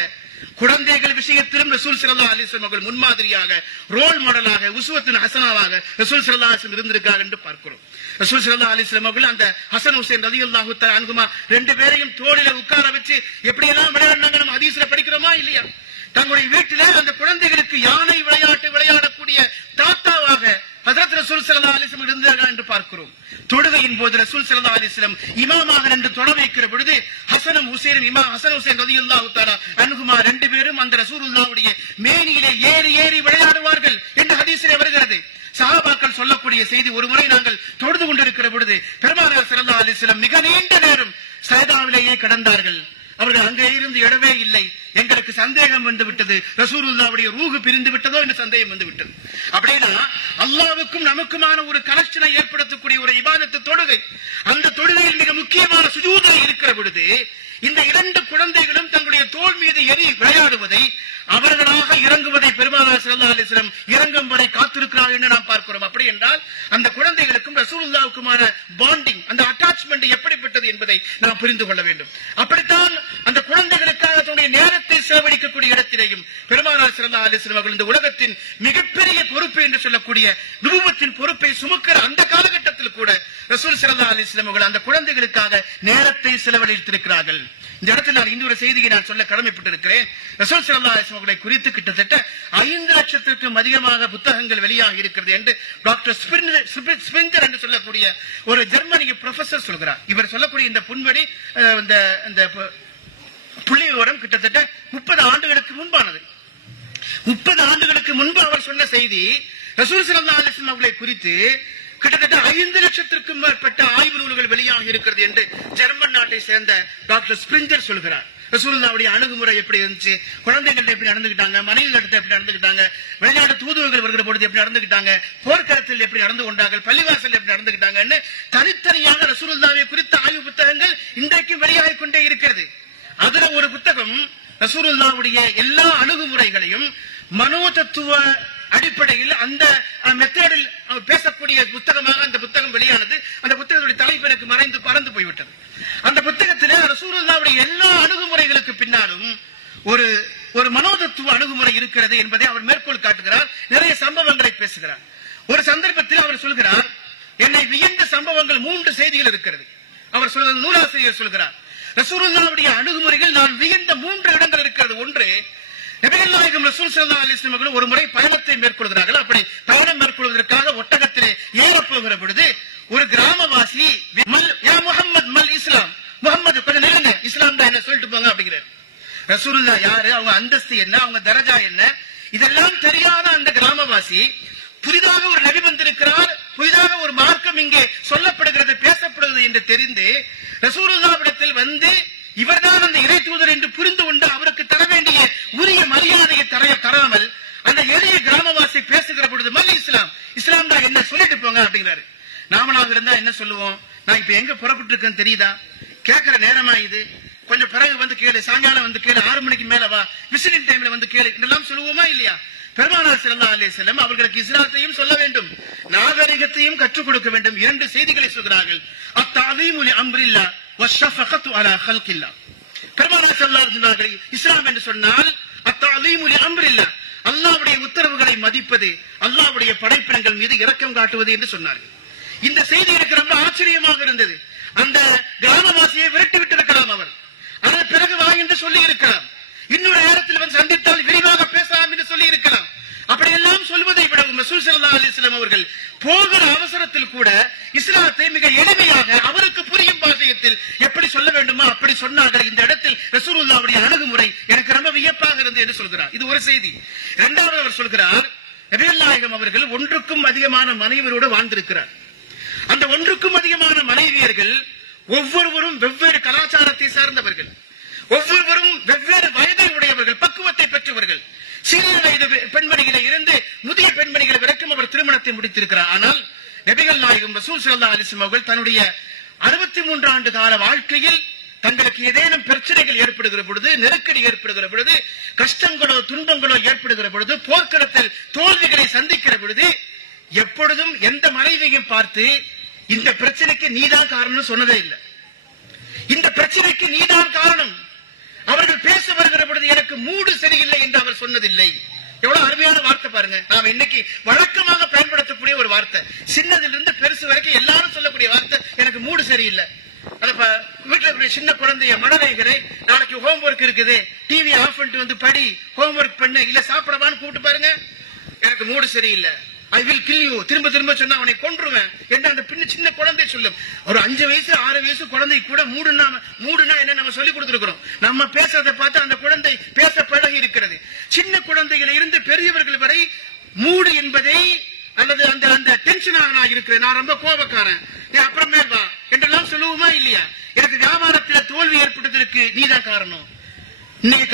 குழந்தைகள் விஷயத்திலும் ரசூல் ஸல்லல்லாஹு அலைஹி வஸல்லம் அவர்கள் முன்மாதிரியாக, ரோல் மாடலாக, உஸ்வத்துன் ஹஸனாவாக ரசூல் ஸல்லல்லாஹு அலைஹி வஸல்லம் இருந்திருக்கிறார்கள் என்று பார்க்கிறோம். ரசூல் ஸல்லல்லாஹு அலைஹி வஸல்லம் அவர்கள் அந்த ஹஸன் ஹுசைன் ரலியல்லாஹு தஆலா அன்ஹுமா 2 பேரையும் தோளிலே உட்கார வச்சு எப்படி எல்லாம் விளையாடினாங்க நம்ம ஹதீஸ்ல படிக்கிறோமா இல்லையா? தங்களுடைய வீட்டிலே அந்த குழந்தைகளுக்கு யானை விளையாட்டு விளையாடக்கூடிய தாத்தாவாக ஹஜ்ரத் ரசூல் ஸல்லல்லாஹு அலைஹி வஸல்லம் இருந்தார்கள் என்று பார்க்கிறோம். தொழுகையின் போது ரசூல் ஸல்லல்லாஹு அலைஹி வஸல்லம் இமாமாக நின்று தொழ வைக்கிற பொழுது ஹஸனும் ஹுசைனும், இமாம் ஹஸன் ஹுசைன் ரலியல்லாஹு தஆலா அன்ஹுமா 2 பேரும் அந்த ரசூலுல்லாஹ்வுடைய மேனியிலே ஏறி ஏறி விளையாடுவார்கள் என்று ஹதீஸிலே வருகிறது. சஹாபாக்கள் சொல்லக்கூடிய செய்தி, ஒரு முறை நாங்கள் தொழுது கொண்டிருக்கிற பொழுது பெருமானார் ஸல்லல்லாஹு அலைஹி வஸல்லம் மிக நீண்ட நேரம் சஜதாவிலேயே கிடந்தார்கள். அவர்கள் அங்கே இருந்து எழவே இல்லை. எங்களுக்கு சந்தேகம் வந்து விட்டது, ரசூலுல்லாஹ்வுடைய ரூஹ் பிரிந்து விட்டதோ என்று சந்தேகம் வந்து விட்டது. அப்படின்னா அல்லாஹ்வுக்கும் நமக்குமான ஒரு கனெக்ஷனை ஏற்படுத்தக்கூடிய ஒரு இபாதத்து தொழுகை. அந்த தொழுகையில் மிக முக்கியமான சுஜூதில் இருக்கிற பொழுது இந்த இரண்டு குழந்தைகளும் தங்களுடைய தோள் மீது ஏறி விளையாடுவதை, அவர்களாக இறங்குவதை பெருமானார் ஸல்லல்லாஹு அலைஹி வஸல்லம் இறங்கும் வரை காத்திருக்கிறார்கள் என்று நாம் பார்க்கிறோம். அப்படி என்றால் அந்த குழந்தைகளுக்கும் ரசூலுல்லாஹ்வுக்குமான பாண்டிங், அந்த அட்டாச்மெண்ட் எப்படிப்பட்டது என்பதை நாம் புரிந்து கொள்ள வேண்டும். அப்படித்தான் அந்த குழந்தைகளுக்காக தன்னுடைய நேரத்தை செலவழிக்கக்கூடிய இடத்திலேயும் பெருமானார் ஸல்லல்லாஹு அலைஹி வஸல்லம் அவர்கள் இந்த உலகத்தின் மிகப்பெரிய பொறுப்பு என்று சொல்லக்கூடிய நுபுவத்தின் பொறுப்பை சுமக்கிற அந்த காலகட்டத்தில் கூட ரசூல் ஸல்லல்லாஹு அலைஹி வஸல்லம் அவர்கள் அந்த குழந்தைகளுக்காக நேரத்தை செலவழித்திருக்கிறார்கள். இந்த இடத்தில் நான் இன்னொரு செய்தியை நான் சொல்ல கடமைப்பட்டிருக்கிறேன். ரசூல் ஸல்லல்லாஹு அலைஹி வஸல்லம் அவர்களை குறித்து கிட்டத்தட்ட 5 லட்சத்திற்கும் அதிகமாக புத்தகங்கள் வெளியாகி இருக்கிறது என்று டாக்டர் ஸ்பிரிஞ்சர் என்று சொல்லக்கூடிய ஒரு ஜெர்மனிய ப்ரொஃபசர் சொல்கிறார். இவர் சொல்லக்கூடிய இந்த புன்வடி இந்த புள்ளி விவரம் கிட்டத்தட்ட 30 ஆண்டுகளுக்கு முன்பானது. 30 ஆண்டுகளுக்கு முன்பு அவர் சொன்ன செய்தி ரசூல் ஸல்லல்லாஹு அலைஹி வஸல்லம் அவர்களை குறித்து கிட்டத்தட்ட 5 லட்சத்திற்கும் மேற்பட்ட ஆய்வு நூல்கள் வெளியாகி இருக்கிறது என்று ஜெர்மன் நாட்டை சேர்ந்த டாக்டர் ஸ்பிரிஞ்சர் சொல்கிறார். ரசூலுல்லாஹ்வுடைய அணுகுமுறை எப்படி இருந்துச்சு, குழந்தைகள்ட்ட எப்படி நடந்துக்கிட்டாங்க, மனைவிகளிடத்தை எப்படி நடந்துக்கிட்டாங்க, வெளிநாட்டு தூதுவர்கள் வருகிற பொழுது எப்படி நடந்துக்கிட்டாங்க, போர்க்களத்தில் எப்படி நடந்து கொண்டார்கள், பள்ளிவாசல் எப்படி நடந்துக்கிட்டாங்கன்னு தனித்தனியாக ரசூலுல்லாஹ்வை குறித்த ஆய்வு புத்தகங்கள் இன்றைக்கும் வெளியாகி கொண்டே இருக்கிறது. அதுல ஒரு புத்தகம் ரசூலுல்லாஹ்வுடைய எல்லா அணுகுமுறைகளையும் மனோதத்துவ அடிப்படையில் அந்த மெத்தடில் பேசக்கூடிய புத்தகமாக அந்த புத்தகம் வெளியானது. அந்த புத்தகத்துடைய தலைப்பு எனக்கு பறந்து போய்விட்டது. அந்த புத்தகத்திலே ரசூலுல்லாஹ்வுடைய எல்லா அணுகுமுறைகளுக்கு பின்னாலும் ஒரு மனோதத்துவ அணுகுமுறை இருக்கிறது என்பதை அவர் மேற்கோள் காட்டுகிறார். நிறைய சம்பவங்களை பேசுகிறார். ஒரு சந்தர்ப்பத்தில் அவர் சொல்கிறார், என்னை வியந்த சம்பவங்கள் 3 செய்திகள் இருக்கிறது. அவர் சொல்றது நூலாசிரியர் சொல்கிறார், ரசூலுல்லாஹ்வுடைய அணுகுமுறைகள் நான் வியந்த 3 இடங்கள் இருக்கிறது. ஒன்று, நபிகள் நாயகம் ரசூல் ஸல்லல்லாஹு அலைஹி வஸல்லம் அவர்கள் ஒரு முறை பயணத்தை மேற்கொள்கிறார்கள். அப்படி பயணம் மேற்கொள்வதற்காக ஒட்டகத்திலே ஏறப்போகிற பொழுது ஒரு கிராமவாசி, யா முஹம்மத் மல் இஸ்லாம், முஹம்மது கொஞ்சம் நில்லுங்க, இஸ்லாம் தான் என்ன சொல்லிட்டு போங்க அப்படிங்கிறார். ரசூலுல்லாஹ் யாரு, அவங்க அந்தஸ்து என்ன, அவங்க தரஜா என்ன, இதெல்லாம் தெரியாத அந்த கிராமவாசி புதிதாக ஒரு நபி வந்திருக்கிறார், புதிதாக ஒரு மார்க்கம் இங்கே சொல்லப்படுகிறது, பேசப்படுகிறது என்று தெரிந்து ரசூலுல்லாஹ்விடத்தில் வந்து இவர்தான் அந்த இறை தூதர் என்று புரிந்து கொண்டு அவருக்கு தர வேண்டிய உரிய மரியாதையை தராமல் அந்த எளிய கிராமவாசி பேசுகிற பொழுது மல் இஸ்லாம், இஸ்லாம் தான் என்ன சொல்லிட்டு போங்க அப்படிங்கிறாரு. நாமளாக இருந்தா என்ன சொல்லுவோம், நான் இப்ப எங்க புறப்பட்டு இருக்கேன்னு தெரியுதா, கேட்கிற நேரமா இது, கொஞ்சம் பிறகு வந்து கேளு, சாயங்காலம் வந்து கேளு, 6 மணிக்கு மேல வா, விசிட்டிங் டைம்ல வந்து கேளு, இதெல்லாம் சொல்லுவோமா இல்லையா? பெருமானார் ஸல்லல்லாஹு அலைஹி வஸல்லம் அவர்களுக்கு இஸ்லாத்தையும் சொல்ல வேண்டும், நாகரிகத்தையும் கற்றுக் கொடுக்க வேண்டும். 2 செய்திகளை சொல்கிறார்கள். அத்தஅதீமு லி அம்ரில்லாஹ் வஷ்ஷஃபகத்து அலா ஹல்கில்லாஹ். பெருமானார் ஸல்லல்லாஹு அலைஹி வஸல்லம் இஸ்லாம் என்று சொன்னால் அத்தஅதீமு லி அம்ரில்லாஹ், அல்லாஹ்வுடைய உத்தரவுகளை மதிப்பது, அல்லாஹ்வுடைய படைப்பினங்கள் மீது இரக்கம் காட்டுவது என்று சொன்னார்கள். இந்த செய்தி எனக்கு ரொம்ப ஆச்சரியமாக இருந்தது. அந்த கிராமவாசியை விரட்டி விட்டிருக்கலாம் அவர், அதன் பிறகு வா என்று சொல்லி இருக்கலாம், இன்னொரு நேரத்தில் வந்து சந்தித்தால் விரிவாக பேசலாம் என்று சொல்லி இருக்கலாம். அப்படியெல்லாம் சொல்வதை விட ரசூல் ஸல்லல்லாஹு அலைஹி வஸல்லம் அவர்கள் போகிற அவசரத்தில் கூட இஸ்லாத்தை மிக எளிமையாக அவருக்கு புரியும் பாஷையத்தில் எப்படி சொல்ல வேண்டுமோ அப்படி சொன்னார்கள். இந்த இடத்தில் ரசூலுல்லாஹ்வுடைய அணுகுமுறை எனக்கு ரொம்ப வியப்பாக இருந்தது என்று சொல்கிறார். இது ஒரு செய்தி. இரண்டாவது அவர் சொல்கிறார், நபிகள் நாயகம் அவர்கள் 1க்கும் அதிகமான மனைவியரோடு வாழ்ந்திருக்கிறார். அந்த 1க்கும் அதிகமான மனைவியர்கள் ஒவ்வொருவரும் வெவ்வேறு கலாச்சாரத்தை சார்ந்தவர்கள், ஒவ்வொருவரும் வெவ்வேறு வயதை உடையவர்கள், பக்குவத்தை பெற்றவர்கள். சிறிய வயது பெண்மணிகளை இருந்து முதிய பெண்மணிகளை வரைக்கும் அவர் திருமணத்தை முடித்திருக்கிறார். ஆனால் நபிகள் நாயகம் ரசூல் ஸல்லல்லாஹு அலைஹி வஸல்லம் அவர்கள் தன்னுடைய 63 ஆண்டு கால வாழ்க்கையில் தங்களுக்கு ஏதேனும் பிரச்சனைகள் ஏற்படுகிற பொழுது, நெருக்கடி ஏற்படுகிற பொழுது, கஷ்டங்களோ துன்பங்களோ ஏற்படுகிற பொழுது, போர்க்களத்தில் தோல்விகளை சந்திக்கிற பொழுது எப்பொழுதும் எந்த மனைவியையும் பார்த்து இந்த பிரச்சனைக்கு நீதான் காரணம் சொன்னதே இல்லை. இந்த பிரச்சனைக்கு நீதான் காரணம், அவர்கள் பேச வருகிற பொழுது எனக்கு மூடு சரியில்லை என்று அவர் சொன்னதில்லை. எவ்வளவு அருமையான வார்த்தை பாருங்க. நாம இன்னைக்கு வழக்கமாக பயன்படுத்தக்கூடிய ஒரு வார்த்தை, சின்னதிலிருந்து பெருசு வரைக்கும் எல்லாரும் சொல்லக்கூடிய வார்த்தை, எனக்கு மூடு சரியில்லை. வீட்டுல இருக்கிற சின்ன குழந்தைய மனதைகிறேன், நாளைக்கு ஹோம்ஒர்க் இருக்குது, டிவி ஆஃப் பண்ணிட்டு வந்து படி, ஹோம்ஒர்க் பண்ணு, இல்ல சாப்பிடவான்னு கூப்பிட்டு பாருங்க, எனக்கு மூடு சரியில்லை, ஐ வில் கில் யூ, திரும்ப திரும்ப சொன்னா அவனை கொன்றுவேன் என்று அந்த சின்ன குழந்தை சொல்லும். ஒரு 5 வயசு 6 வயசு குழந்தை கூட மூடுனா என்ன நம்ம சொல்லி கொடுத்திருக்கிறோம். நம்ம பேசுறதை பார்த்து அந்த குழந்தை பேச பழகி இருக்கிறது. சின்ன குழந்தைகளை இருந்து பெரியவர்கள் வரை மூடு என்பதை அல்லது அந்த டென்ஷனாக நான் இருக்கிறேன், நான் ரொம்ப கோபக்காரன், நீ அப்புறமே வா என்றெல்லாம் சொல்லுவோமா இல்லையா? எனக்கு வியாபாரத்தில் தோல்வி ஏற்பட்டதற்கு நீதான் காரணம், இன்னைக்கு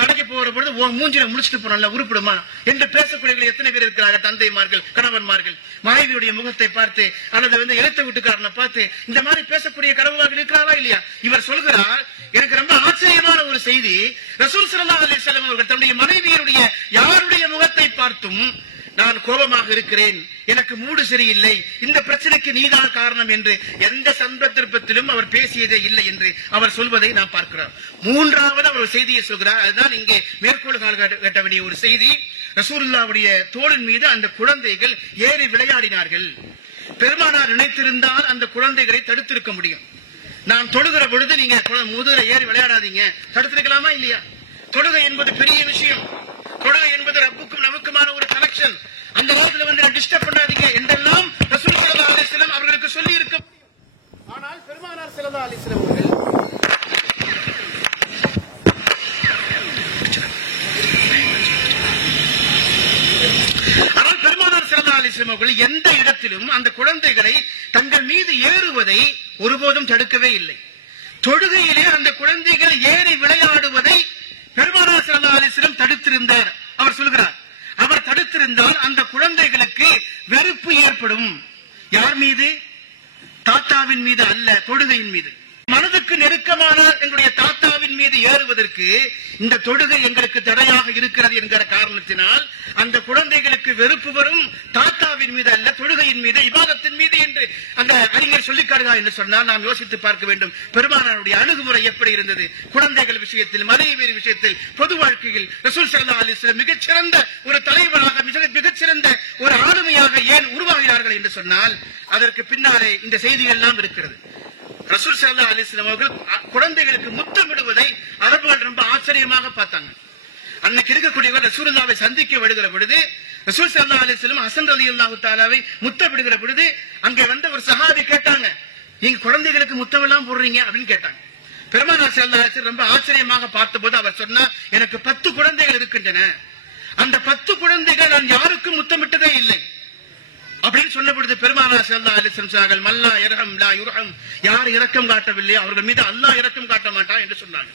கடைக்கு போகிற பொழுது மூஞ்சில முடிச்சுட்டு போனால உருப்பிடுமா என்று பேசக்கூடிய எத்தனை பேர் இருக்கிறார்கள்? தந்தைமார்கள், கணவன்மார்கள் மனைவியுடைய முகத்தை பார்த்து அல்லது எழுத்த வீட்டுக்காரனை பார்த்து இந்த மாதிரி பேசக்கூடிய கணவன்மார்கள் இருக்கிறாரா இல்லையா? இவர் சொல்கிறார், எனக்கு ரொம்ப ஆச்சரியமான ஒரு செய்தி. ரசூல் ஸல்லல்லாஹு அலைஹி வஸல்லம் அவர்கள் தன்னுடைய மனைவியருடைய யாருடைய முகத்தை பார்த்தும் நான் கோபமாக இருக்கிறேன், எனக்கு மூடு சரியில்லை, இந்த பிரச்சனைக்கு நீதான் காரணம் என்று எந்த சந்தர்ப்பத்திலும் அவர் பேசியதே இல்லை என்று அவர் சொல்வதை நாம் பார்க்கிறோம். மூன்றாவது அவர் செய்தியை சொல்கிறார். அதுதான் இங்கே மேற்கோள் காட்ட வேண்டிய ஒரு செய்தி. ரசூலுல்லாஹ்வுடைய தோளின் மீது அந்த குழந்தைகள் ஏறி விளையாடினார்கள். பெருமானார் நினைத்திருந்தால் அந்த குழந்தைகளை தடுத்திருக்க முடியும். நான் தொழுகிற பொழுது நீங்க முதுகுல ஏறி விளையாடாதீங்க, தடுத்திருக்கலாமா இல்லையா? தொழுகை என்பது பெரிய விஷயம். தொழுகை என்பது ரப்புக்கும் நமக்குமான ஒரு கனெக்ஷன். அந்த நேரத்தில் டிஸ்டர்ப் பண்ணாதீங்க என்றெல்லாம் ரசூல் ஸல்லல்லாஹு அலைஹி வஸல்லம் அவர்களுக்கு சொல்லி இருக்க. ஆனால் பெருமானார் ஸல்லல்லாஹு அலைஹி வஸல்லம் அவர்கள் எந்த இடத்திலும் அந்த குழந்தைகளை தங்கள் மீது ஏறுவதை ஒருபோதும் தடுக்கவே இல்லை. தொழுகையிலே அந்த குழந்தைகள் ஏறி விளையாடுவதை பெருமானார் ஸல்லல்லாஹு அலைஹி வஸல்லம் தடுத்திருந்தார். அவர் சொல்கிறார், அவர் தடுத்திருந்தால் அந்த குழந்தைகளுக்கு வெறுப்பு ஏற்படும். யார் மீது? தாத்தாவின் மீது அல்ல, தொழுகையின் மீது. மனதுக்கு நெருக்கமான எங்களுடைய தாத்தாவின் மீது ஏறுவதற்கு இந்த தொழுகை எங்களுக்கு தடையாக இருக்கிறது என்கிற காரணத்தினால் அந்த குழந்தைகளுக்கு வெறுப்பு வரும். தாத்தாவின் மீது அல்ல, தொழுகையின் மீது, இபாதத்தின் மீது என்று அந்த அறிஞர் சொல்லிக் காட்டுகிறார் என்று சொன்னால் நாம் யோசித்து பார்க்க வேண்டும். பெருமானாருடைய அணுகுமுறை எப்படி இருந்தது? குழந்தைகள் விஷயத்தில், மனைவி விஷயத்தில், பொது வாழ்க்கையில் ரசூல் ஸல்லல்லாஹு அலைஹி வஸல்லம் மிகச்சிறந்த ஒரு தலைவராக, மிகச்சிறந்த ஒரு ஆளுமையாக ஏன் உருவாகிறார்கள் என்று சொன்னால் அதற்கு பின்னாலே இந்த செய்திகள் எல்லாம் இருக்கிறது. ரசூல் ஸல்லல்லாஹு அலைஹி வஸல்லம் அவர்கள் குழந்தைகளுக்கு முத்தமிடுவதை அரபுகள் ரொம்ப ஆச்சரியமாக பார்த்தாங்க. அன்னைக்கு இருக்கக்கூடியவர் ரசூலுல்லாஹ்வை சந்திக்க வருகிற பொழுது ரசூல் ஸல்லல்லாஹு அலைஹி வஸல்லம் ஹஸன் ரலியல்லாஹு தஆலாவை முத்தமிடுகிற பொழுது அங்கே வந்த ஒரு சஹாபி கேட்டாங்க, நீங்க குழந்தைகளுக்கு முத்தமெல்லாம் போடுறீங்க அப்படின்னு கேட்டாங்க. பெருமானார் ஸல்லல்லாஹு அலைஹி வஸல்லம் ரொம்ப ஆச்சரியமாக பார்த்தபோது அவர் சொன்னார், எனக்கு 10 குழந்தைகள் இருக்கின்றன, அந்த 10 குழந்தைகள் நான் யாருக்கும் முத்தமிட்டதே இல்லை அப்படின்னு சொன்ன பொழுது பெருமானார் ஸல்லல்லாஹு அலைஹி வஸல்லம் சொன்னார்கள், மல்லா யர்ஹம் லா யுர்ஹம், யார் இரக்கம் காட்டவில்லை அவர்கள் மீது அல்லாஹ் இரக்கம் காட்ட மாட்டான் என்று சொன்னாங்க.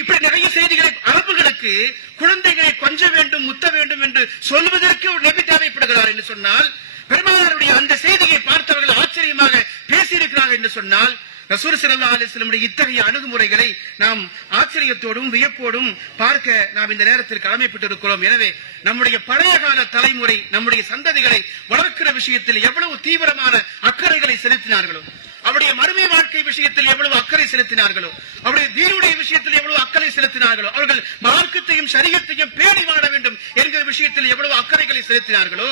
இப்படி நிறைய செய்திகளை அரபுகளுக்கு குழந்தைகளை கொஞ்ச வேண்டும், முத்த வேண்டும் என்று சொல்வதற்கு ஒரு நபி தேவைப்படுகிறார் என்று சொன்னால் பெருமானாருடைய அந்த செய்தியை பார்த்தவர்கள் ஆச்சரியமாக பேசியிருக்கிறார்கள் என்று சொன்னால் ரசூல் ஸல்லல்லாஹு அலைஹி வஸல்லம் இத்தகைய அணுகுமுறைகளை நாம் ஆச்சரியத்தோடும் வியப்போடும் பார்க்க நாம் இந்த நேரத்தில் கடமைப்பட்டிருக்கிறோம். எனவே நம்முடைய பழைய கால தலைமுறை நம்முடைய சந்ததிகளை வளர்க்கிற விஷயத்தில் எவ்வளவு தீவிரமான அக்கறைகளை செலுத்தினார்களோ, அவருடைய மறுமை வாழ்க்கை விஷயத்தில் எவ்வளவு அக்கறை செலுத்தினார்களோ, அவருடைய தீனுடைய விஷயத்தில் எவ்வளவு அக்கறை செலுத்தினார்களோ, அவர்கள் மார்க்கத்தையும் ஷரியத்தையும் பேணி வாழ வேண்டும் என்கிற விஷயத்தில் எவ்வளவு அக்கறைகளை செலுத்தினார்களோ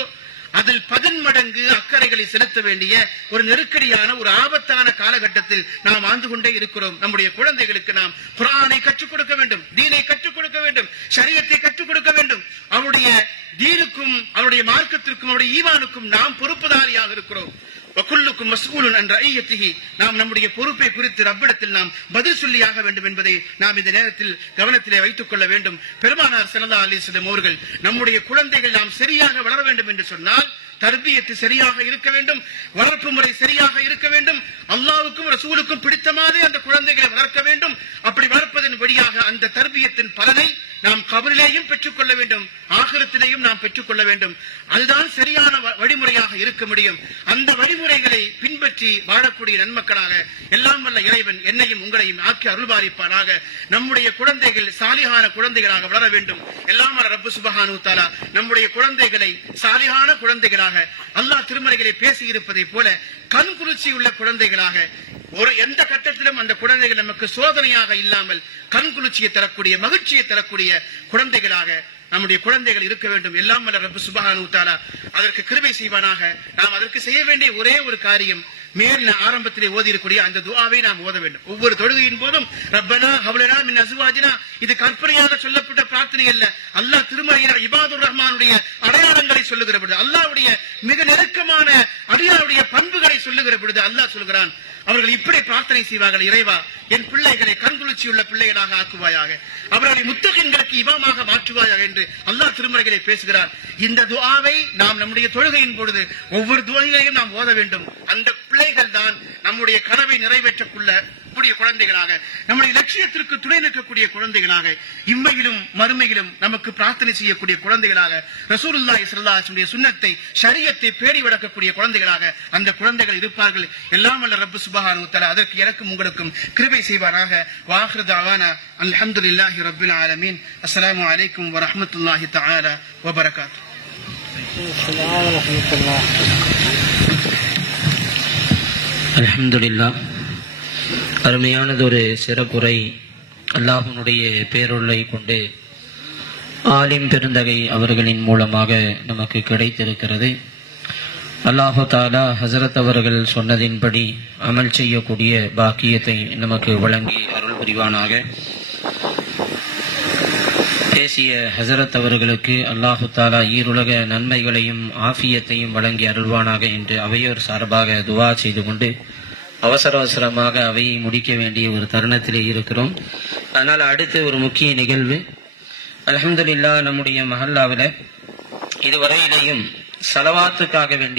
அதில் 10 மடங்கு அக்கறைகளை செலுத்த வேண்டிய ஒரு நெருக்கடியான, ஒரு ஆபத்தான காலகட்டத்தில் நாம் வாழ்ந்து கொண்டே இருக்கிறோம். நம்முடைய குழந்தைகளுக்கு நாம் குர்ஆனை கற்றுக் கொடுக்க வேண்டும், தீனை கற்றுக் கொடுக்க வேண்டும், ஷரியத்தை கற்றுக் கொடுக்க வேண்டும். அவருடைய தீனுக்கும் அவருடைய மார்க்கத்திற்கும் அவருடைய ஈமானுக்கும் நாம் பொறுப்புதாரியாக இருக்கிறோம். வகுல்லுக்கும் மஸ்ஊலுன் அன் ரஇய்யத்திஹி, நாம் நம்முடைய பொறுப்பை குறித்து ரப்பிடத்தில் நாம் பதில் சொல்லியாக வேண்டும் என்பதை நாம் இந்த நேரத்தில் கவனத்திலே வைத்துக் கொள்ள வேண்டும். பெருமானார் ஸல்லல்லாஹு அலைஹி வஸல்லம் அவர்கள் நம்முடைய குழந்தைகள் நாம் சரியாக வளர வேண்டும் என்று சொன்னால் தர்பியத்து சரியாக இருக்க வேண்டும், வளர்ப்பு முறை சரியாக இருக்க வேண்டும், அல்லாஹ்வுக்கும் ரசூலுக்கும் பிடித்த மாதிரி அந்த குழந்தைகளை வளர்க்க வேண்டும். அப்படி வளர்ப்பதன் வழியாக அந்த தர்பியத்தின் பலனை நாம் கபரிலேயும் பெற்றுக் கொள்ள வேண்டும், ஆகிரத்திலேயும் நாம் பெற்றுக் கொள்ள வேண்டும். அதுதான் சரியான வழிமுறையாக இருக்க முடியும். அந்த வழிமுறைகளை பின்பற்றி வாழக்கூடிய நன்மக்களாக எல்லாம் வல்ல இறைவன் என்னையும் உங்களையும் ஆக்கி அருள்பாலிப்பானாக. நம்முடைய குழந்தைகள் சாலிஹான குழந்தைகளாக வளர வேண்டும். எல்லாம் வல்ல ரப்பு சுப்ஹானஹு தஆலா நம்முடைய குழந்தைகளை சாலிஹான குழந்தைகளாக அல்லாஹ் திருமறைகளை பேசி இருப்பதை போல கண் குளிர்ச்சி உள்ள குழந்தைகளாக, ஒரு எந்த கட்டத்திலும் அந்த குழந்தைகள் நமக்கு சோதனையாக இல்லாமல் கண் குளிர்ச்சியை தரக்கூடிய, மகிழ்ச்சியை தரக்கூடிய குழந்தைகளாக நம்முடைய குழந்தைகள் இருக்க வேண்டும். எல்லாம் வல்ல ரப்பு சுப்ஹானஹு தஆலா அதற்கு கிருபை செய்வானாக. நாம் அதற்கு செய்ய வேண்டிய ஒரே ஒரு காரியம், மேல் ஆரம்பத்திலே ஓதி இருக்கக்கூடிய அந்த துஆவை நாம் ஓத வேண்டும். ஒவ்வொரு தொழுகையின் போதும் ரப்பனா ஹவ்லனா மின் அஸ்வாஜினா, இது கற்பனையாக சொல்லப்பட்ட பிரார்த்தனை அல்ல. அல்லாஹ் திருமறையில் இபாதுர் ரஹ்மானுடைய அடையாளங்களை சொல்லுகிற பொழுது, அல்லாஹ்வுடைய மிக நெருக்கமான அடியாருடைய பண்புகளை சொல்லுகிற பொழுது அல்லாஹ் சொல்கிறான், அவர்கள் இப்படி பிரார்த்தனை செய்வார்கள், இறைவா என் பிள்ளைகளை கண்குளிர்ச்சியுள்ள பிள்ளைகளாக ஆக்குவாயாக, அவர்களை முத்தகின்களுக்கு இமாமாக மாற்றுவாயாக என்று அல்லாஹ் திருமறைகளை பேசுகிறார். இந்த துஆவை நாம் நம்முடைய தொழுகையின் பொழுது ஒவ்வொரு துஆவையும் நாம் ஓத வேண்டும். அந்த பிள்ளைகள் தான் நம்முடைய கனவை நிறைவேற்றக்குள்ள கூடிய குழந்தைகளாக, நம்முடைய லட்சியத்திற்கு துணை நிற்கக்கூடிய குழந்தைகளாக, இம்மையிலும் மறுமையிலும் நமக்கு பிரார்த்தனை செய்யக்கூடிய குழந்தைகளாக, ரசூலுல்லாஹி ஸல்லல்லாஹு அலைஹி வஸல்லம் சுன்னத்தை ஷரியத்தை பேணி வளர்க்கக்கூடிய குழந்தைகளாக அந்த குழந்தைகள் இருப்பார்கள். எல்லாம் வல்ல ரப்பு சுப்ஹானஹு வ தஆலா அதற்கு எனக்கும் உங்களுக்கும் கிருபை செய்வாராக. வாஹிரு தஅவானா அல்ஹம்துலில்லாஹி ரப்பில் ஆலமீன். அஸ்ஸலாமு அலைக்கும் வ ரஹ்மத்துல்லாஹி தஆலா வ பரகாத்துஹு. அல்ஹம்துலில்லாஹ். அருமையானதொரு சிறப்புரை அல்லாஹ்வுடைய பேருள்ளை கொண்டு ஆலிம் பெருந்தகை அவர்களின் மூலமாக நமக்கு கிடைத்திருக்கிறது. அல்லாஹு தஆலா ஹஸரத் அவர்கள் சொன்னதின்படி அமல் செய்யக்கூடிய பாக்கியத்தை நமக்கு வழங்கி அருள் புரிவானாக. பேசிய ஹஸரத் அவர்களுக்கு அல்லாஹு தஆலா ஈருலக நன்மைகளையும் ஆஃபியத்தையும் வழங்கி அருள்வானாக என்று அவையோர் சார்பாக துவா செய்து கொண்டு அவசரமாக அவையை முடிக்க வேண்டிய ஒரு தருணத்திலே இருக்கிறோம். அதனால் அடுத்து ஒரு முக்கிய நிகழ்வு, அல்ஹம்துலில்லாஹ், நம்முடைய மஹல்லாவில் இதுவரையிலேயும் ஸலவாத்துக்காக வேண்டி